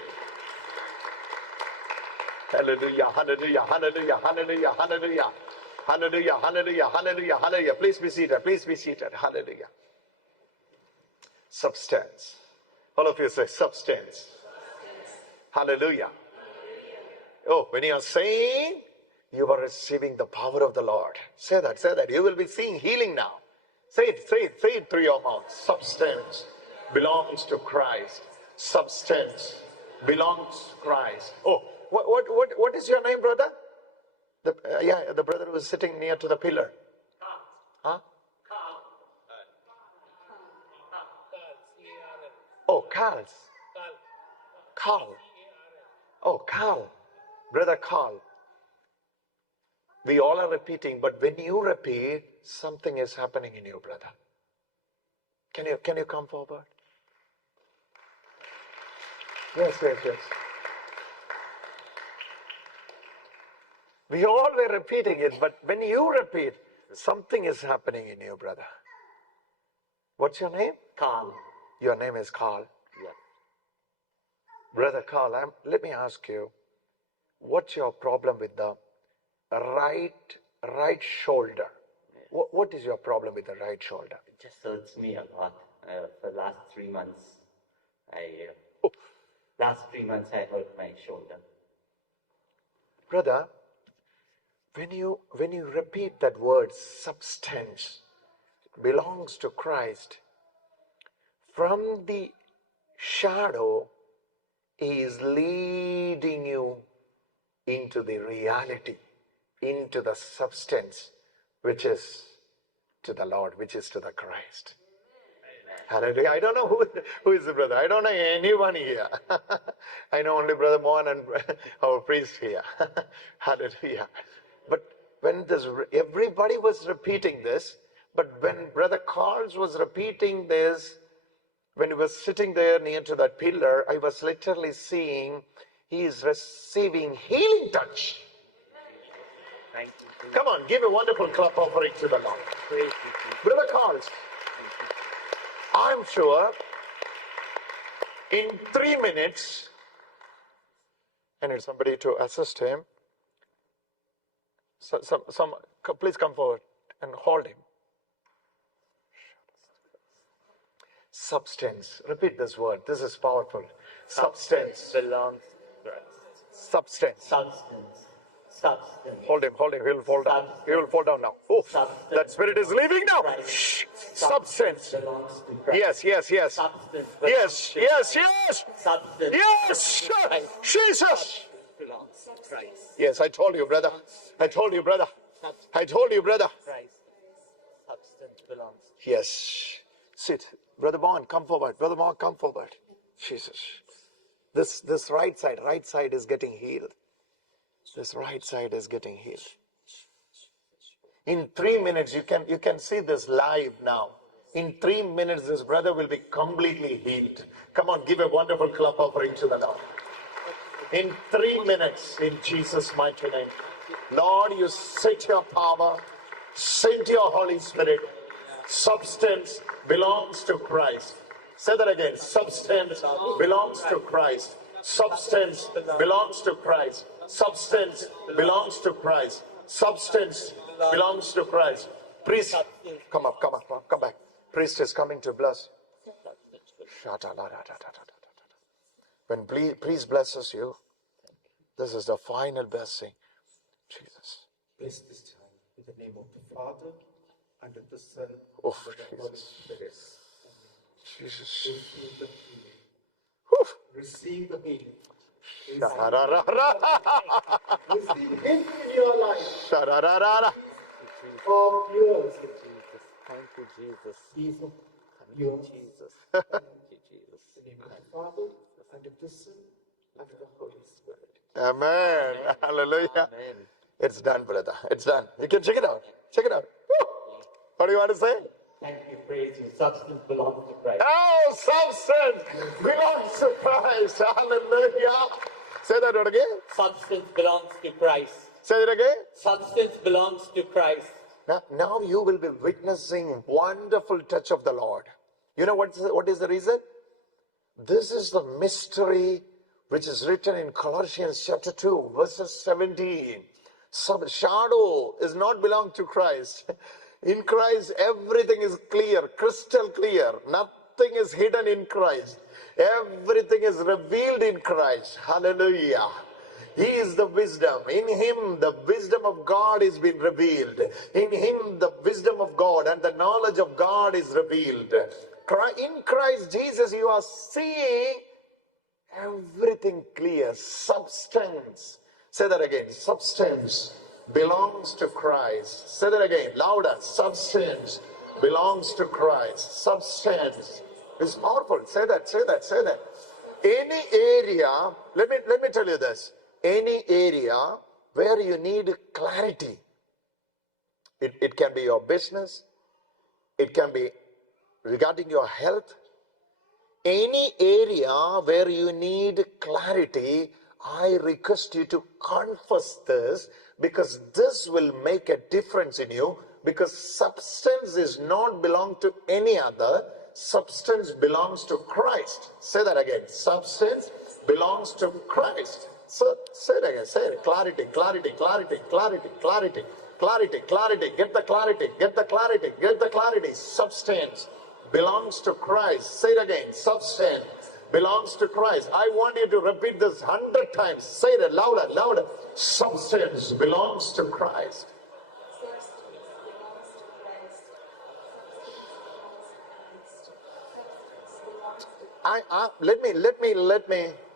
Hallelujah, hallelujah, hallelujah, hallelujah, hallelujah. Hallelujah, hallelujah, hallelujah, hallelujah. Please be seated, please be seated. Hallelujah. Substance. All of you say substance. Hallelujah. Oh, when you are saying, you are receiving the power of the Lord. Say that, say that. You will be seeing healing now. Say it through your mouth. Substance belongs to Christ. Substance belongs to Christ. Oh, what is your name, brother? The brother who was sitting near to the pillar. Huh? Oh, Carl. Oh, Carl. Brother Carl. We all are repeating, but when you repeat, something is happening in you, brother. Can you come forward? Yes. We all were repeating it, but when you repeat, something is happening in you, brother. What's your name? Carl. Your name is Carl? Yes. Brother Carl, let me ask you, what's your problem with the right shoulder? What is your problem with the right shoulder? It just hurts me a lot. For the last 3 months, I hurt my shoulder. Brother, when you repeat that word, substance belongs to Christ, from the shadow, He is leading you into the reality, into the substance, which is to the Lord, which is to the Christ. Hallelujah. I don't know who is the brother. I don't know anyone here. I know only Brother Mohan and our priest here. Hallelujah. But when everybody was repeating this, but when Brother Carls was repeating this, when he was sitting there near to that pillar, I was literally seeing he is receiving healing touch. Thank you. Come on, give a wonderful clap offering to the Lord. Praise you. Brother Carls, I'm sure in 3 minutes, I need somebody to assist him. Please come forward and hold him. Substance. Repeat this word. This is powerful. Substance. Belongs to Christ. Substance. Substance. Hold him. He will fall down. He will fall down now. Oh, that spirit is leaving now. Shh. Substance. Belongs to Christ. Yes. Substance. Yes. Substance. Yes. Jesus. Belongs to Christ. Yes, I told you, brother. Christ. Substance belongs. Yes. Sit. Brother Mohan, come forward. Jesus. This right side is getting healed. This right side is getting healed. In 3 minutes, you can see this live now. In 3 minutes, this brother will be completely healed. Come on, give a wonderful clap offering to the Lord. In 3 minutes, in Jesus' mighty name. Lord, you set your power, send your Holy Spirit. Substance belongs to Christ. Say that again. Substance belongs to Christ. Substance belongs to Christ. Substance belongs to Christ. Substance belongs to Christ. Priest, come back. Priest is coming to bless. When priest blesses you, this is the final blessing. Jesus. Bless this time in the name of the Father, and of the Son, Oh, and of the Holy Jesus. Spirit. Jesus. Receive the healing. Whew. Receive the healing. Sha-ra-ra-ra. Receive Him in your life. Sha-ra-ra-ra. Of yours. Thank you, Jesus. Jesus. Thank you, Jesus. In Thank you, Jesus. the name of the Father, and of the Son, and of the Holy Spirit. Amen. Hallelujah. Amen. It's done, brother. It's done. You can check it out. Check it out. Woo. What do you want to say? Thank you, praise you. Substance belongs to Christ. Oh, substance belongs to Christ. Hallelujah. Say that word again. Substance belongs to Christ. Say it again. Substance belongs to Christ. Now you will be witnessing wonderful touch of the Lord. You know what is the reason? This is the mystery which is written in Colossians chapter 2, verses 17. Some shadow is not belong to Christ. In Christ, everything is clear, crystal clear. Nothing is hidden in Christ. Everything is revealed in Christ. Hallelujah. He is the wisdom. In Him, the wisdom of God is being revealed. In Him, the wisdom of God and the knowledge of God is revealed. In Christ Jesus, you are seeing everything clear. Substance. Say that again. Substance belongs to Christ. Say that again. Louder. Substance belongs to Christ. Substance is powerful. Say that. Say that. Say that. Any area, let me tell you this. Any area where you need clarity. It can be your business. It can be regarding your health. Any area where you need clarity, I request you to confess this, because this will make a difference in you, because substance is not belong to any other. Substance belongs to Christ. Say that again. Substance belongs to Christ. So, say it again. Say it. Clarity, clarity, clarity, clarity, clarity, clarity, clarity. Get the clarity. Get the clarity. Get the clarity. Substance belongs to Christ. Say it again. Substance belongs to Christ. I want you to repeat this 100 times. Say it louder, louder. Substance belongs to Christ.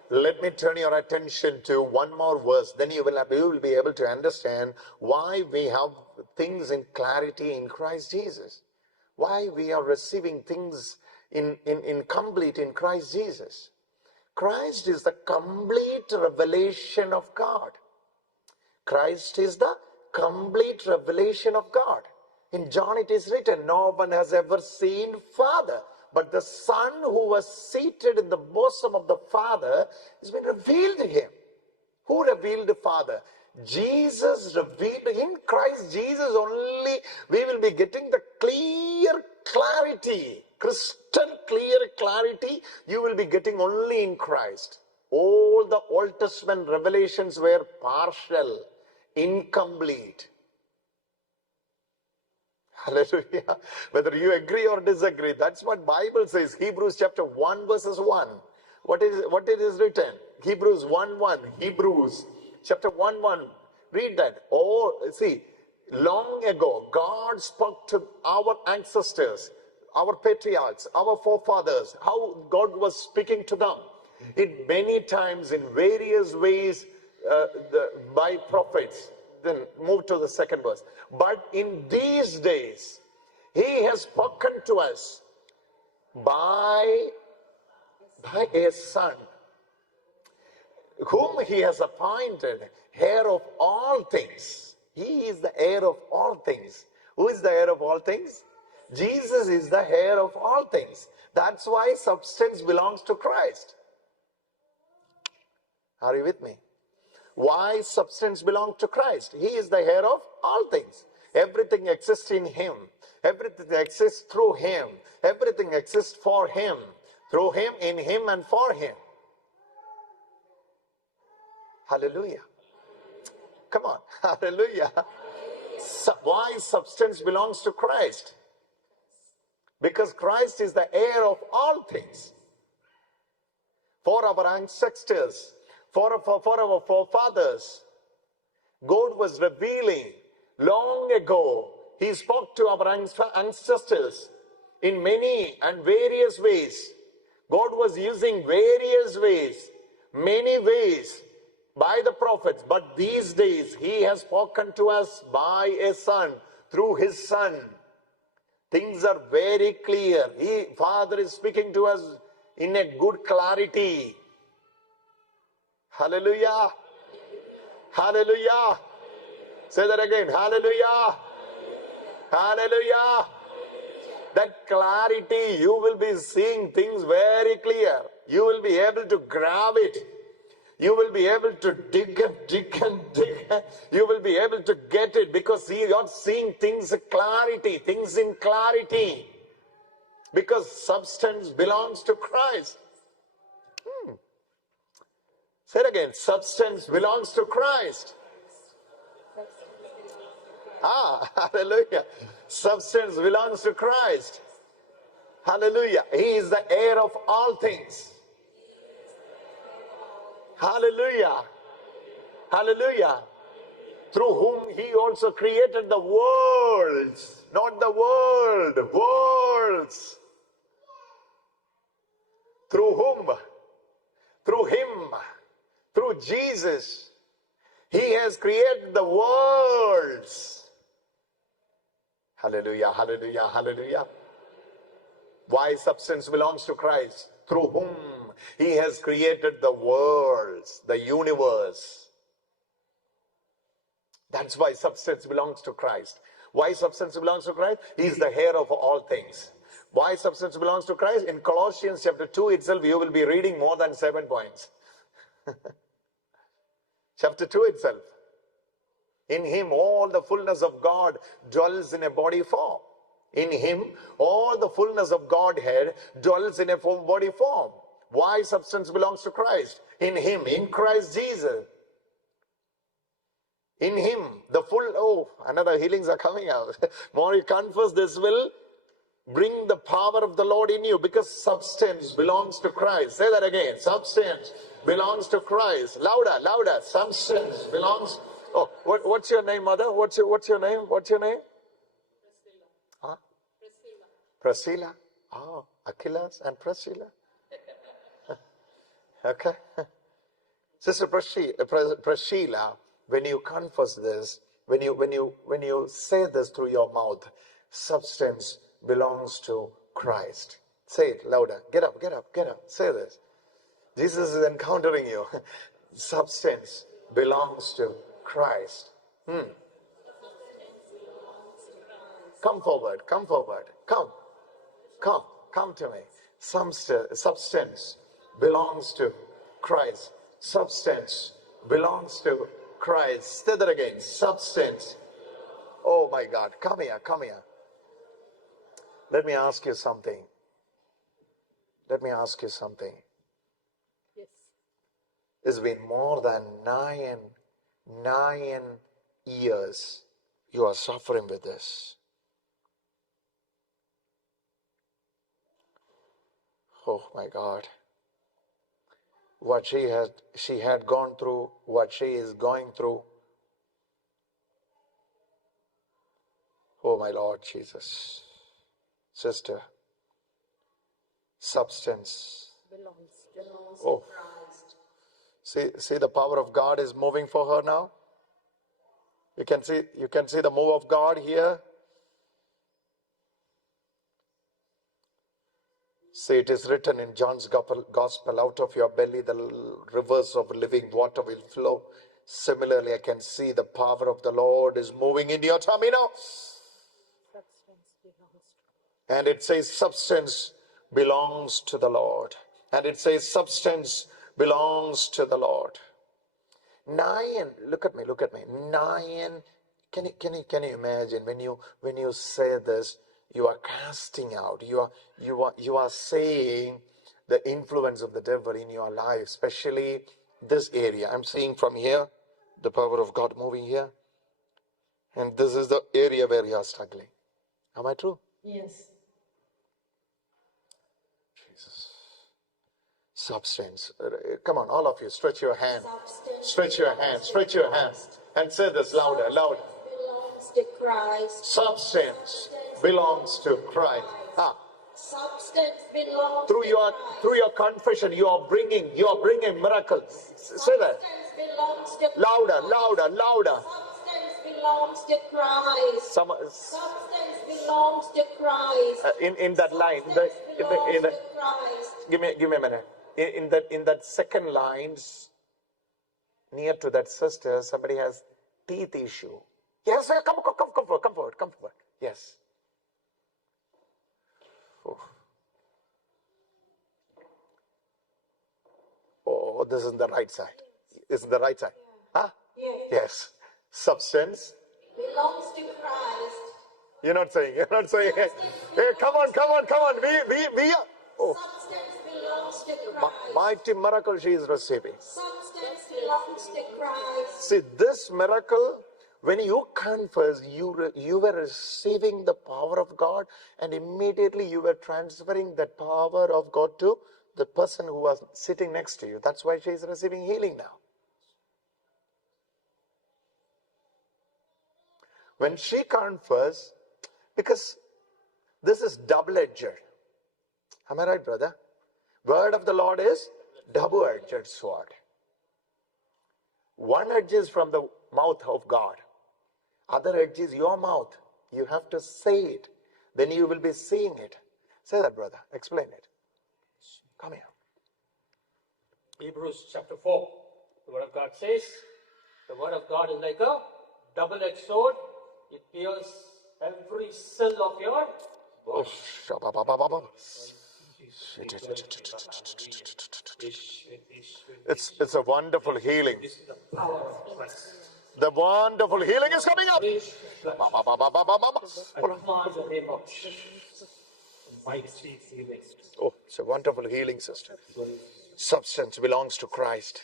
Let me turn your attention to one more verse. Then you will be able to understand why we have things in clarity in Christ Jesus. Why we are receiving things in complete in Christ Jesus. Christ is the complete revelation of God. Christ is the complete revelation of God. In John it is written, no one has ever seen Father, but the Son who was seated in the bosom of the Father has been revealed to him. Who revealed the Father? Jesus revealed. In Christ Jesus only we will be getting the clear clarity, crystal clear clarity you will be getting only in Christ. All the Old Testament revelations were partial, incomplete. Hallelujah. Whether you agree or disagree, that's what Bible says. Hebrews chapter 1 verses 1. What it is written? Hebrews 1:1. Hebrews chapter 1:1. Read that. Oh, see, long ago, God spoke to our ancestors, our patriarchs, our forefathers, how God was speaking to them. It many times in various ways by prophets. Then move to the second verse. But in these days, He has spoken to us by a Son, whom He has appointed heir of all things. He is the heir of all things. Who is the heir of all things? Jesus is the heir of all things. That's why substance belongs to Christ. Are you with me? Why substance belongs to Christ? He is the heir of all things. Everything exists in Him. Everything exists through Him. Everything exists for Him. Through Him, in Him, and for Him. Hallelujah. Come on. Hallelujah. Why substance belongs to Christ? Because Christ is the heir of all things. For our ancestors, for our forefathers, God was revealing long ago. He spoke to our ancestors in many and various ways. God was using various ways, many ways by the prophets. But these days, he has spoken to us by a son, through his son. Things are very clear. Father is speaking to us in a good clarity. Hallelujah. Hallelujah. Say that again. Hallelujah. Hallelujah. That clarity, you will be seeing things very clear. You will be able to grab it. You will be able to dig and dig and dig. You will be able to get it because you are seeing things in clarity. Things in clarity. Because substance belongs to Christ. Say it again. Substance belongs to Christ. Hallelujah. Substance belongs to Christ. Hallelujah. He is the heir of all things. Hallelujah. Hallelujah. Through whom he also created the worlds. Not the world. Worlds. Through whom? Through him. Through Jesus. He has created the worlds. Hallelujah, hallelujah, hallelujah. Why substance belongs to Christ? Through whom he has created the worlds, the universe. That's why substance belongs to Christ. Why substance belongs to Christ? He is the heir of all things. Why substance belongs to Christ? In Colossians chapter 2 itself, you will be reading more than 7 points. Chapter 2 itself. In him all the fullness of God dwells in a body form. In him all the fullness of Godhead dwells in a body form. Why substance belongs to Christ? In him, in Christ Jesus. In him, the full, another healings are coming out. More you confess, this will bring the power of the Lord in you, because substance belongs to Christ. Say that again. Substance belongs to Christ. Louder, louder. Substance belongs. Oh, what's your name, mother? What's your name? What's your name? Priscilla. Huh? Priscilla. Oh, Achilles and Priscilla. Okay. Sister Priscilla, when you confess this, when you say this through your mouth, substance belongs to Christ. Say it louder. Get up, get up, get up. Say this. Jesus is encountering you. Substance belongs to Christ. Come forward, come forward. Come to me. Substance belongs to Christ. Substance belongs to Christ. Say that again. Substance. Oh my God. Come here, come here. Let me ask you something. Let me ask you something. Yes. It's been more than 9 years you are suffering with this. Oh my God. What she had gone through, what she is going through. Oh my Lord Jesus. Sister, substance belongs Oh. to Christ. See the power of God is moving for her now. You can see the move of God here. See, it is written in John's gospel, out of your belly the rivers of living water will flow. Similarly, I can see the power of the Lord is moving in your tummy now. Substance belongs to And it says substance belongs to the Lord. And it says substance belongs to the Lord. 9, look at me. 9, can you imagine when you say this, you are casting out, you are saying the influence of the devil in your life, especially this area. I'm seeing from here, the power of God moving here. And this is the area where you are struggling. Am I true? Yes. Jesus. Substance. Come on, all of you, stretch your hand. Substance Stretch your hand. Stretch your hand. And say this louder, louder. belongs to Christ. Substance belongs to Christ. Substance belongs Through to your confession, you are bringing miracles. Say that. Substance belongs to Louder, louder, louder. Substance belongs to Christ. Substance belongs to Christ. In that line, Substance belongs to Christ. give me a minute. In that second lines, near to that sister, somebody has teeth issue. Yes, sir, come forward. Yes. Oh, this is the right side. This is the right side. Huh? Yes. Substance Belongs to Christ. You're not saying. Hey, come on. We are. Oh, Substance belongs to Christ. mighty miracle she is receiving. Substance belongs to Christ. See, this miracle, when you confess, you were receiving the power of God, and immediately you were transferring that power of God to the person who was sitting next to you. That's why she is receiving healing now. When she confessed, because this is double-edged. Am I right, brother? Word of the Lord is double-edged sword. One edge is from the mouth of God. Other edge is your mouth. You have to say it. Then you will be seeing it. Say that, brother. Explain it. Come here. Hebrews chapter 4. The word of God says, the word of God is like a double-edged sword. It pierces every cell of your body. It's a wonderful healing. This is the power of Christ. The wonderful healing is coming up. I command the name of Jesus. Mighty healing. Oh, it's a wonderful healing, sister. Substance belongs to Christ.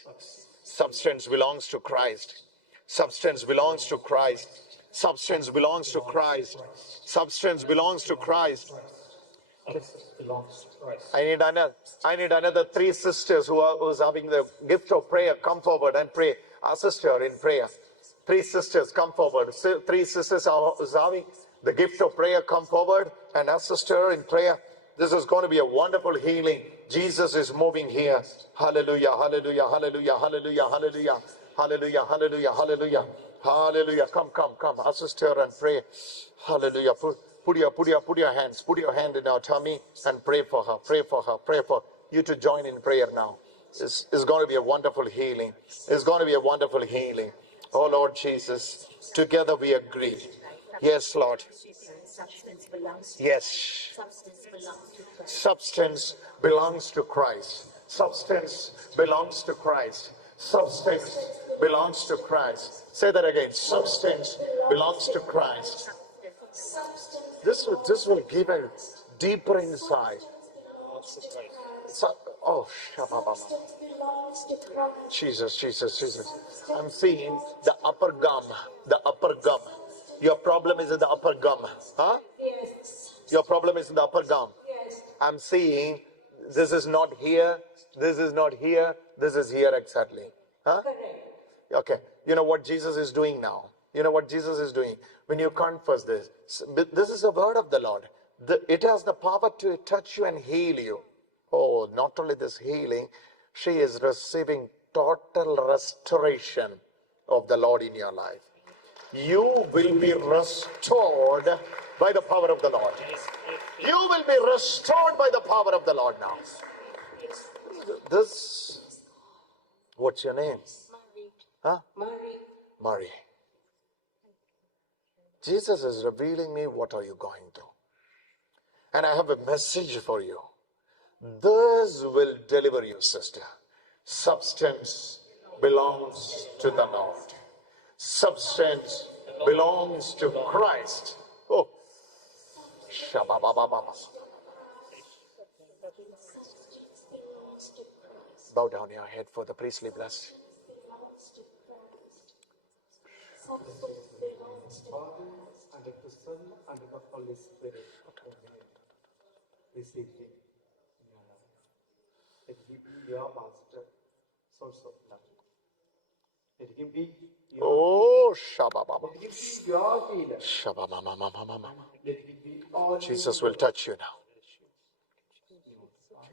Substance belongs to Christ. Substance belongs to Christ. Substance belongs to Christ. Substance belongs to Christ. I need another 3 sisters who's having the gift of prayer. Come forward and pray. Our sister in prayer. 3 sisters come forward. 3 sisters who's having the gift of prayer. Come forward and our sister in prayer. This is going to be a wonderful healing. Jesus is moving here. Hallelujah, hallelujah, hallelujah, hallelujah, hallelujah, hallelujah, hallelujah, hallelujah, hallelujah. Come. Our sister and pray. Hallelujah. Put your hand in our tummy and pray for her. Pray for you to join in prayer now. It's going to be a wonderful healing. It's going to be a wonderful healing. Oh Lord Jesus, together we agree. Yes, Lord. Yes. Substance belongs to Christ. Substance belongs to Christ. Substance belongs to Christ. Say that again. Substance belongs to Christ. This will give a deeper insight. Jesus. I'm seeing the upper gum. Your problem is in the upper gum. Huh? Yes. Your problem is in the upper gum. Yes. I'm seeing this is not here. This is not here. This is here exactly. Huh? Correct. Okay. You know what Jesus is doing now? You know what Jesus is doing? When you confess this is the word of the Lord. It has the power to touch you and heal you. Oh, not only this healing, she is receiving total restoration of the Lord in your life. You will be restored by the power of the Lord. You will be restored by the power of the Lord now. What's your name? Huh? Marie. Jesus is revealing me what are you going through. And I have a message for you. This will deliver you, sister. Substance belongs to the Lord. Substance belongs to Christ. Oh. Bow down your head for the priestly blessing. Father, and of the Son, and of the Holy Spirit. Receive him in your life. Let him be your master, source of love. Let him be your Oh, Shabba-Baba. Let him be your healer. Shabba-Mama. Let him be all Jesus will touch you now.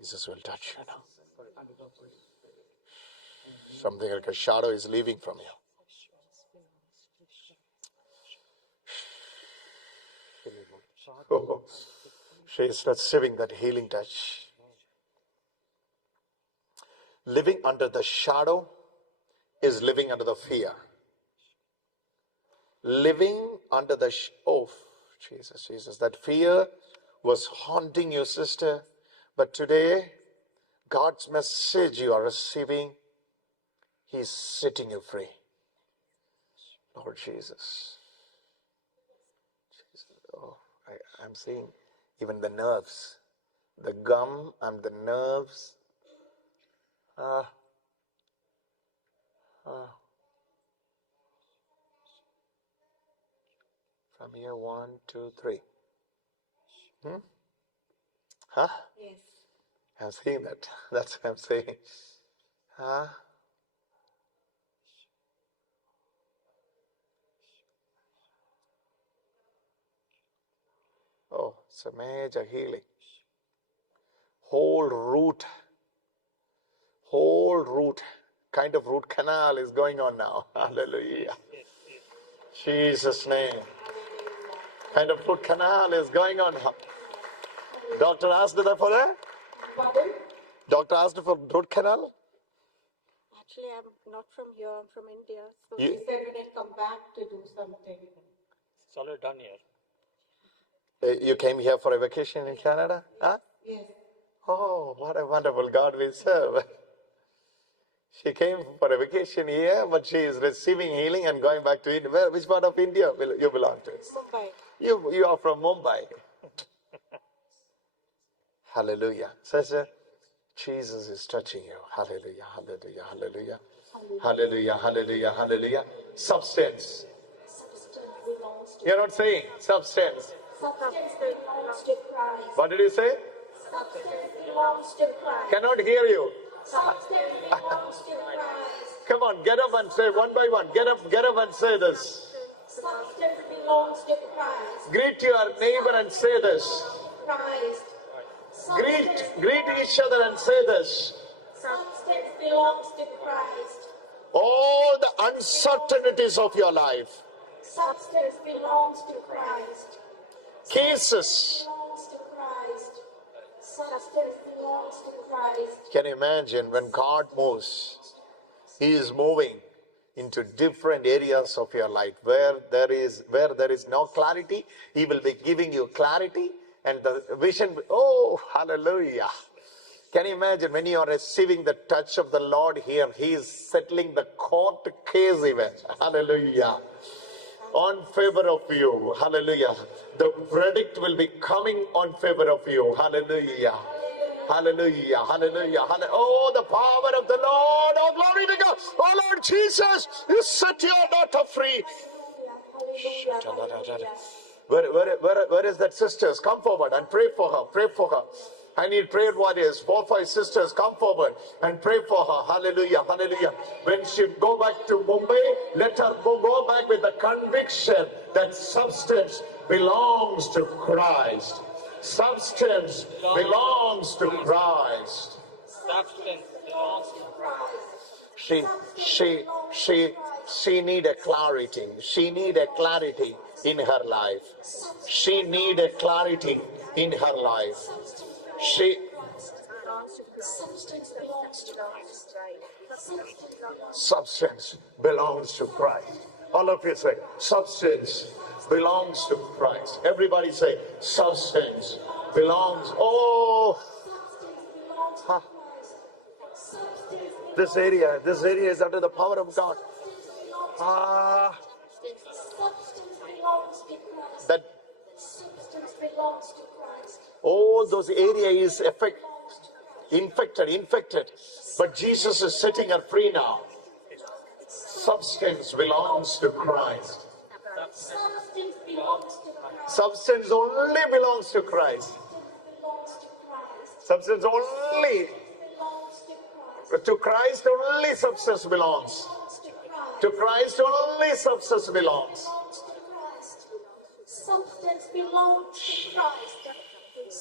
Jesus will touch you now. Something like a shadow is leaving from you. Oh, she is receiving that healing touch. Living under the shadow is living under the fear. Living under the Jesus, that fear was haunting you, sister. But today, God's message you are receiving, He's setting you free. Lord Jesus. Oh, I'm seeing even the nerves, the gum and the nerves. From here, 1, 2, 3. Huh? Yes. I'm seeing that. That's what I'm saying. Huh? Oh, it's a major healing. Whole root kind of root canal is going on now. Hallelujah. Jesus' name. Kind of root canal is going on. Doctor asked for that? Pardon? Doctor asked for root canal? Actually, I'm not from here. I'm from India. So You- he said when I come back to do something. It's already done here. You came here for a vacation in Canada? Huh? Yes. Oh, what a wonderful God we serve. She came for a vacation here, but she is receiving healing and going back to India. Which part of India will you belong to? Mumbai. You are from Mumbai. Hallelujah. Sister, Jesus is touching you. Hallelujah, hallelujah, hallelujah. Hallelujah, hallelujah, hallelujah. Substance. Substance belongs to You're not saying substance. Substance belongs to Christ. What did you say? Substance belongs to Christ. Cannot hear you. Substance belongs to Christ. Come on, get up and say one by one. Get up and say this. Substance belongs to Christ. Greet your neighbor and say this. Christ. Greet each other and say this. Substance belongs to Christ. All the uncertainties of your life, Substance belongs to Christ. cases. Belongs to Christ. Substance belongs to Christ. Can you imagine when God moves? He is moving into different areas of your life. Where there is no clarity, He will be giving you clarity and the vision. Oh, hallelujah. Can you imagine when you are receiving the touch of the Lord here, He is settling the court case even. Hallelujah. On favor of you. Hallelujah. The verdict will be coming on favor of you. Hallelujah. Hallelujah. Hallelujah. Hallelujah. Oh, the power of the Lord. Oh, glory to God. Oh, Lord Jesus, you set your daughter free. Where is that sisters? Come forward and pray for her. Pray for her. I need prayer warriors. 4, 5 sisters, come forward and pray for her. Hallelujah. Hallelujah. When she go back to Mumbai, let her go back with the conviction that substance belongs to Christ. Substance belongs to Christ. Substance belongs to She need a clarity. She need a clarity in her life. She need a clarity in her life. Substance belongs to Christ. Substance belongs to Christ. All of you say, substance belongs to Christ. Everybody say, substance belongs. Oh, huh. This area is under the power of God. Substance belongs to Christ. That Substance belongs to Christ. all those areas is infected. But Jesus is setting her free now. Substance belongs to Christ. Substance belongs to Christ. Substance only belongs to Christ. Belongs to Christ. Substance only. Belongs to Christ. To Christ only substance belongs. To Christ only substance belongs. Belongs to Christ. Substance belongs to Christ.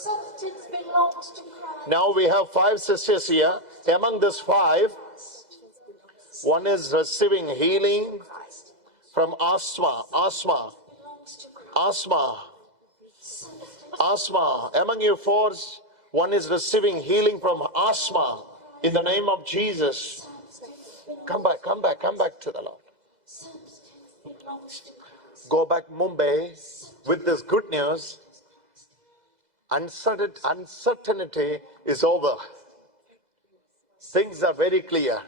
Substance belongs to Christ. Now we have 5 sisters here. Among these 5, one is receiving healing from asthma. Belongs to Christ. Asthma. Among you 4, one is receiving healing from asthma. In the name of Jesus. Come back to the Lord. Substance belongs to Christ. Go back Mumbai with this good news. Uncertainty is over. Things are very clear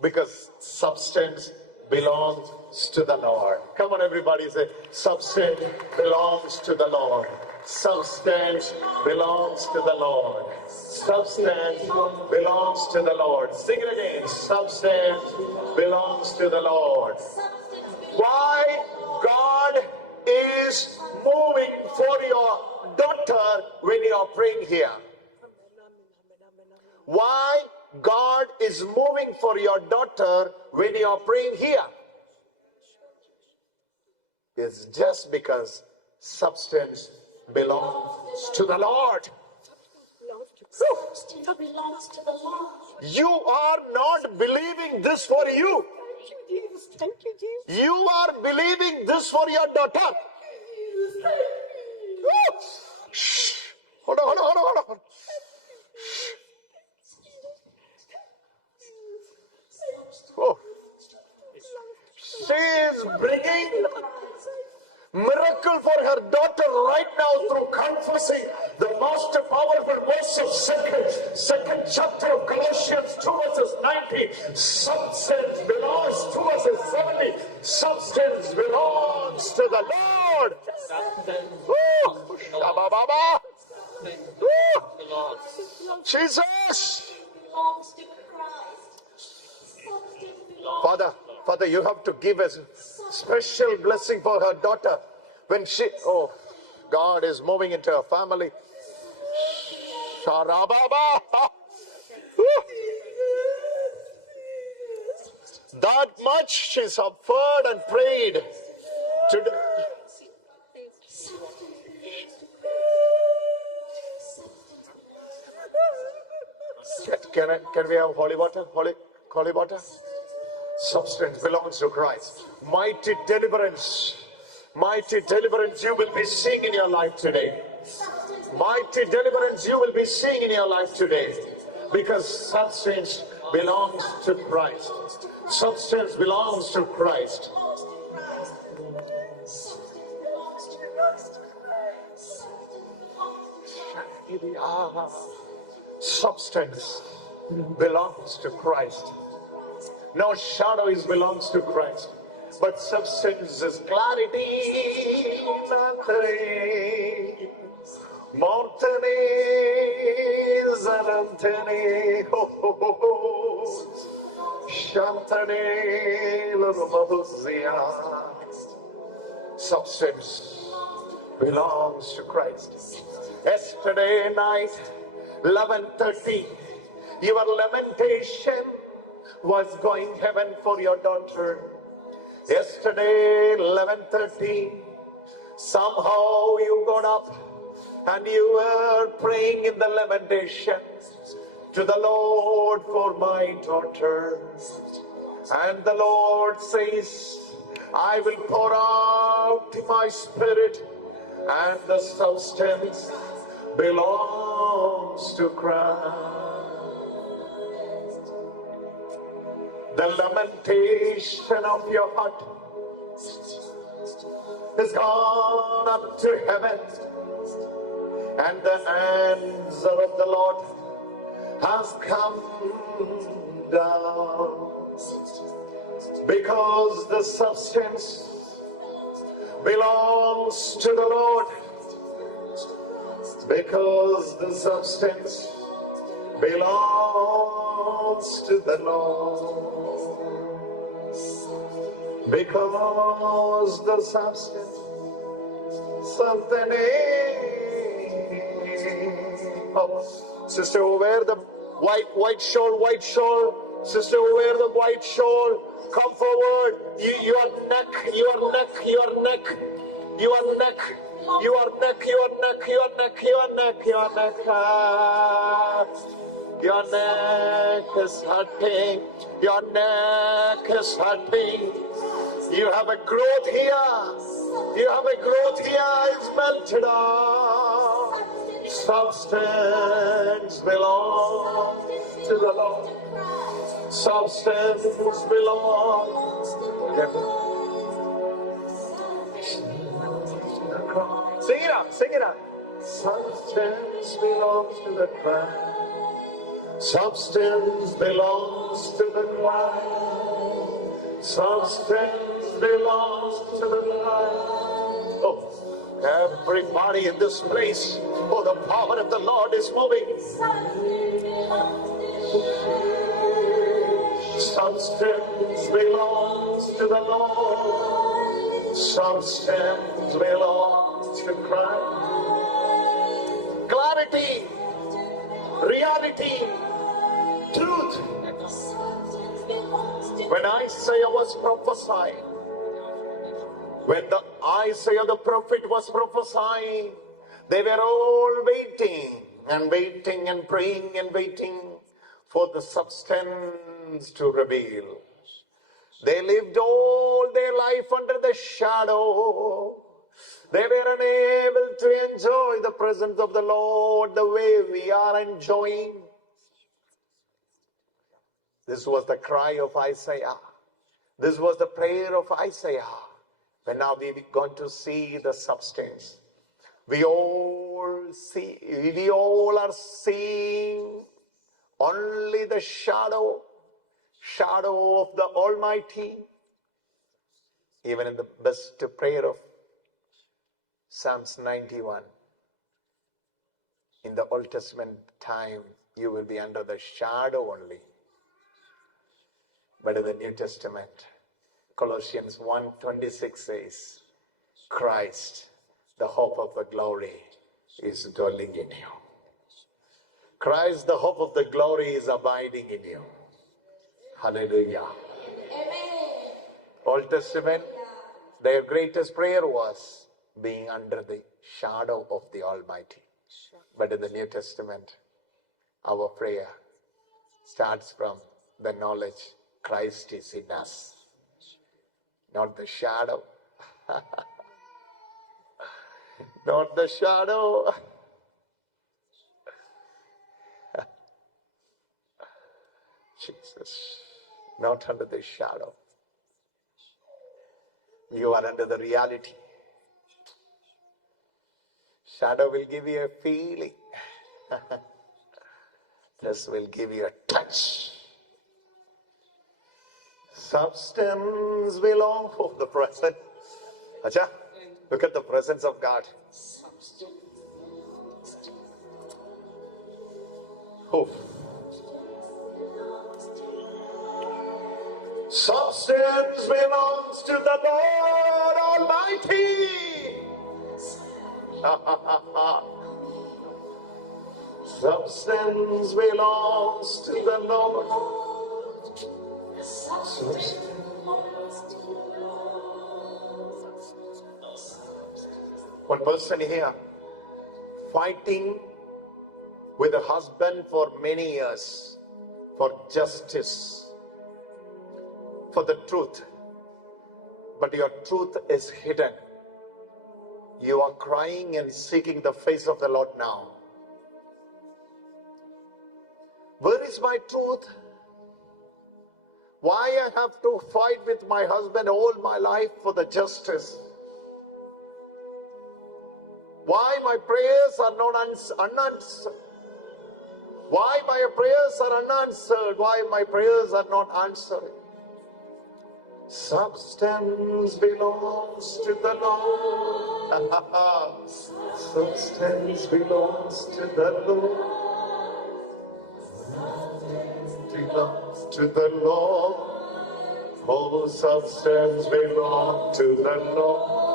because substance belongs to the Lord. Come on, everybody, say, substance belongs to the Lord. Substance belongs to the Lord. Substance belongs to the Lord. Sing it again. Substance belongs to the Lord. Why God is moving for your daughter when you are praying here? Why God is moving for your daughter when you are praying here? It's just because substance belongs to the Lord. Substance belongs to the Lord. You are not believing this for you. Thank you, Jesus. You are believing this for your daughter. Woo! Shh. Hold on. Oh. She is bringing miracle for her daughter right now through confessing the most powerful verse of second chapter of Colossians 2 verses 19. Substance belongs to us as 70. Substance belongs to the Lord. Woo! Shabba-ba-ba. Woo! Jesus. Belongs to Christ. Substance belongs. Father, you have to give us special blessing for her daughter. When God is moving into her family. Sharababa. That much she suffered and prayed. Can we have holy water? Holy water? Substance belongs to Christ. Mighty deliverance you will be seeing in your life today. Mighty deliverance you will be seeing in your life today. Because substance belongs to Christ. Substance belongs to Christ. Substance belongs to Christ. No shadow belongs to Christ. But substance is clarity. Mortane Zarantane Shantane Lulubahuzia. Substance belongs to Christ. Yesterday night, 11:30, your lamentation was going heaven for your daughter. Yesterday, 11:30, somehow you got up and you were praying in the lamentation to the Lord for my daughter. And the Lord says, I will pour out my spirit, and the substance belongs to Christ. The lamentation of your heart has gone up to heaven, and the answer of the Lord has come down. Because the substance belongs to the Lord. Because the substance belongs to the Lord. Because the substance, something oh, sister who wear the white shawl, sister who wear the white shawl, come forward. Your neck, Your neck, your neck, your neck, your neck, your neck, your neck. Your neck is hurting. Your neck is hurting. You have a growth here. You have a growth here. It's melted off. Substance belongs to the Lord. Substance belongs to the Lord. Sing it up, sing it up. Substance belongs to the cry. Substance belongs to the cry. Substance belongs to the cry. Oh, everybody in this place, oh, the power of the Lord is moving. Substance belongs to the Lord. Substance belongs to Christ. Clarity, reality, truth. When Isaiah was prophesying, when the Isaiah the prophet was prophesying, they were all waiting and waiting and praying and waiting for the substance to reveal. They lived all their life under the shadow. They were unable to enjoy the presence of the Lord the way we are enjoying. This was the cry of Isaiah. This was the prayer of Isaiah. But now we're going to see the substance. We all are seeing only the shadow of the Almighty. Even in the best prayer of Psalms 91, in the Old Testament time, you will be under the shadow only. But in the New Testament, Colossians 1:26 says, Christ, the hope of the glory, is dwelling in you. Christ, the hope of the glory, is abiding in you. Hallelujah. Amen. Old Testament, their greatest prayer was being under the shadow of the Almighty. But in the New Testament, our prayer starts from the knowledge Christ is in us. Not the shadow. Not the shadow. Jesus. Not under the shadow. You are under the reality. Shadow will give you a feeling. This will give you a touch. Substance belongs to the presence. Acha, look at the presence of God. Oh. Substance belongs to the Lord Almighty. Substance belongs to the Lord. One person here fighting with a husband for many years for justice, for the truth, but your truth is hidden. You are crying and seeking the face of the Lord now. Where is my truth? Why I have to fight with my husband all my life for the justice? Why my prayers are not unanswered? Why my prayers are unanswered? Why my prayers are not answered? Substance belongs to the Lord. Substance belongs to the Lord. Belongs to the Lord. Oh, substance belongs to the Lord.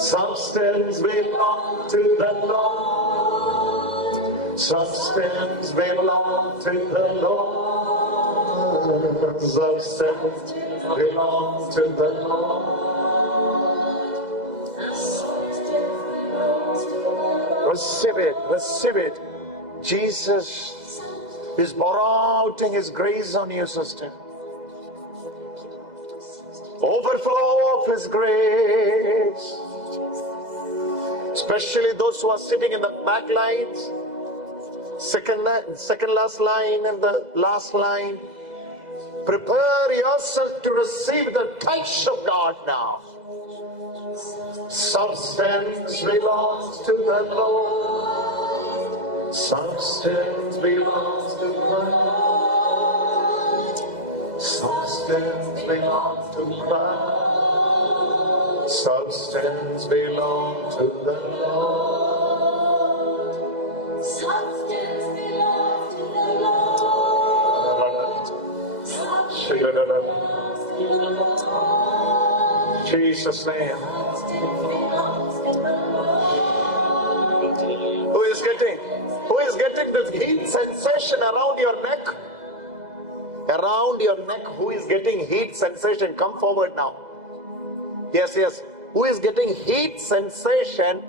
Substance belongs to the Lord. Substance belongs to the Lord. Substance belongs to the Lord. Receive it. Receive it. Jesus is pouring His grace on you, sister. Overflow of His grace. Especially those who are sitting in the back lines, second last line and the last line. Prepare yourself to receive the touch of God now. Substance belongs to the Lord. Substance belongs to the Lord. Substance belongs to Christ. Substance belongs to the Lord. Substance belongs to the Lord. Substance belongs to the Lord. Jesus' name. Who is getting this heat sensation around your neck? Around your neck, who is getting heat sensation? Come forward now. Yes. Who is getting heat sensation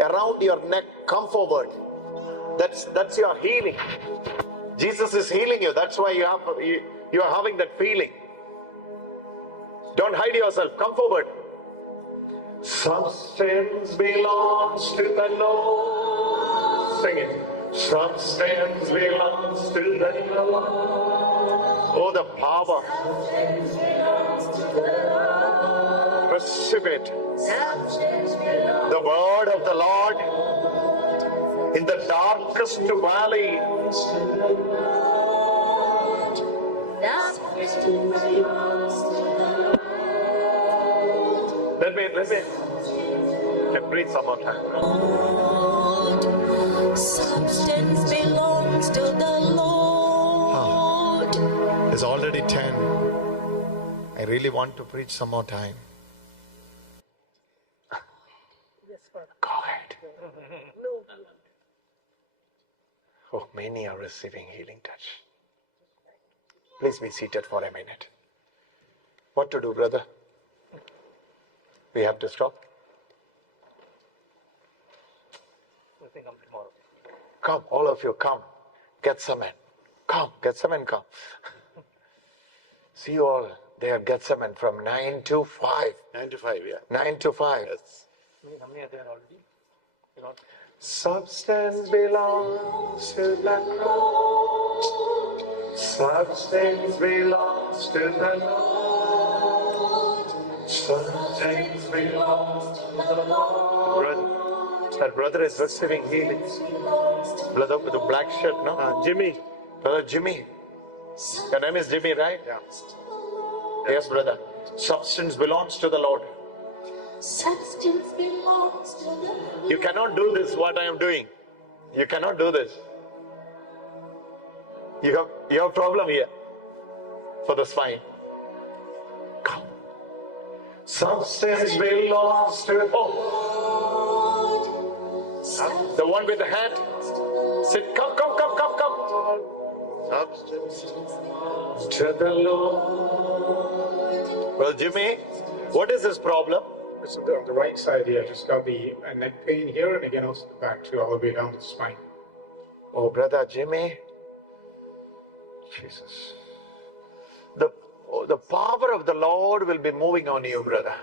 around your neck? Come forward. That's your healing. Jesus is healing you. That's why you are having that feeling. Don't hide yourself. Come forward. Substance belongs to the Lord. Sing it. Substance belongs to the Lord. Oh, the power. Receive it. The word of the Lord in the darkest valley. Let me breathe some more time. Substance belongs to the Lord. It's already 10. I really want to preach some more time. Go ahead. Oh, many are receiving healing touch. Please be seated for a minute. What to do, brother? We have to stop. Come, all of you, come. Get some in. Come, get some in, come. See you all there, get some in from 9 to 5. 9 to 5, yeah. 9 to 5. Yes. How many are there already? Substance belongs to the Lord. Substance belongs to the Lord. Substance belongs to the Lord. That brother is receiving healing. Brother with the black shirt, no? Jimmy. Brother Jimmy. Your name is Jimmy, right? Yeah. Yes, brother. Substance belongs to the Lord. Substance belongs to the Lord. You cannot do this, what I am doing. You cannot do this. You have a problem here for the spine. Come. Substance belongs to the Lord. The one with the hat. Sit, come. Substance to the Lord. Well, Jimmy, what is this problem? So on the right side here, just got the neck pain here, and again also the back too, all the way down the spine. Oh, brother Jimmy. Jesus. The power of the Lord will be moving on you, brother.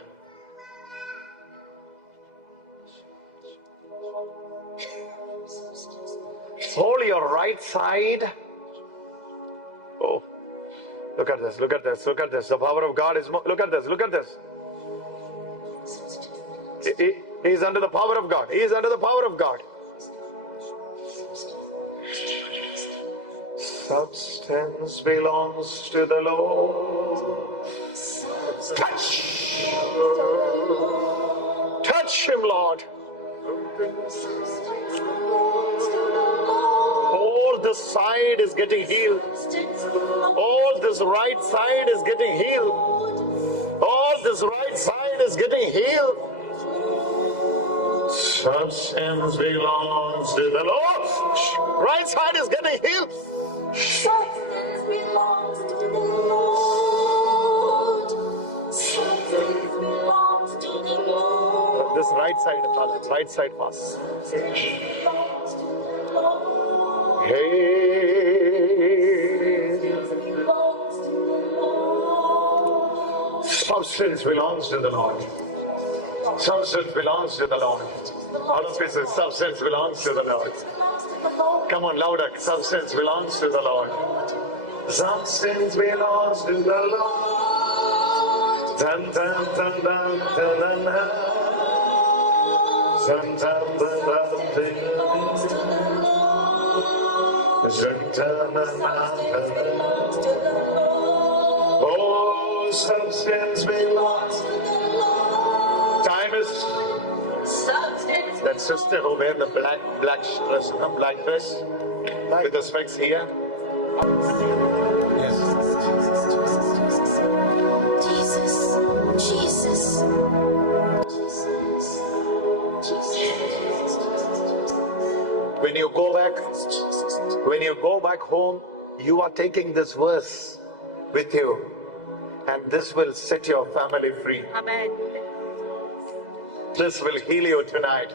Hold your right side. Oh, look at this. The power of God is, look at this. He is under the power of God. Substance belongs to the Lord. Touch him, Lord. All this side is getting healed. All this right side is getting healed. Substance belongs to the Lord. Right side is getting healed. Substance belongs to the Lord. Substance belongs to the Lord. This right side, Father. Right side, Father. Hey. Substance belongs to the Lord. Substance belongs to the Lord. All of this is substance belongs to the Lord. Come on, louder. Substance belongs to the Lord. Substance belongs to the Lord. Dun, dun, dun, dun, dun, dun, dun. Dun, dun, dun, dun, dun, dun. Oh, substance belongs to the Lord. Time is. That sister who wear the black dress, black dress with the specs here. Yes. Jesus. When you go back home, you are taking this verse with you, and this will set your family free. Amen. This will heal you tonight.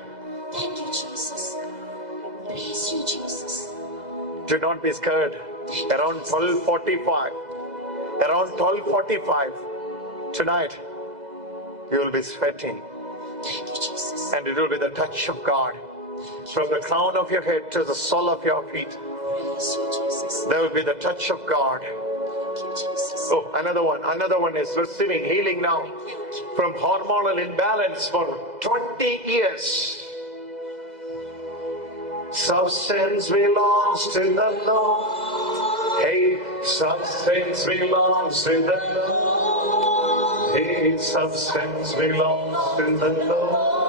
Thank you, Jesus. Praise you, Jesus. Do not be scared. Around 12:45 tonight, you will be sweating. Thank you, Jesus. And it will be the touch of God. From the crown of your head to the sole of your feet, Praise you, Jesus. there will be the touch of God. Thank you, Jesus. Oh, another one is receiving healing now from hormonal imbalance for 20 years. Substance belongs to the Lord. Hey, substance belongs to the Lord. Hey, substance belongs to the Lord.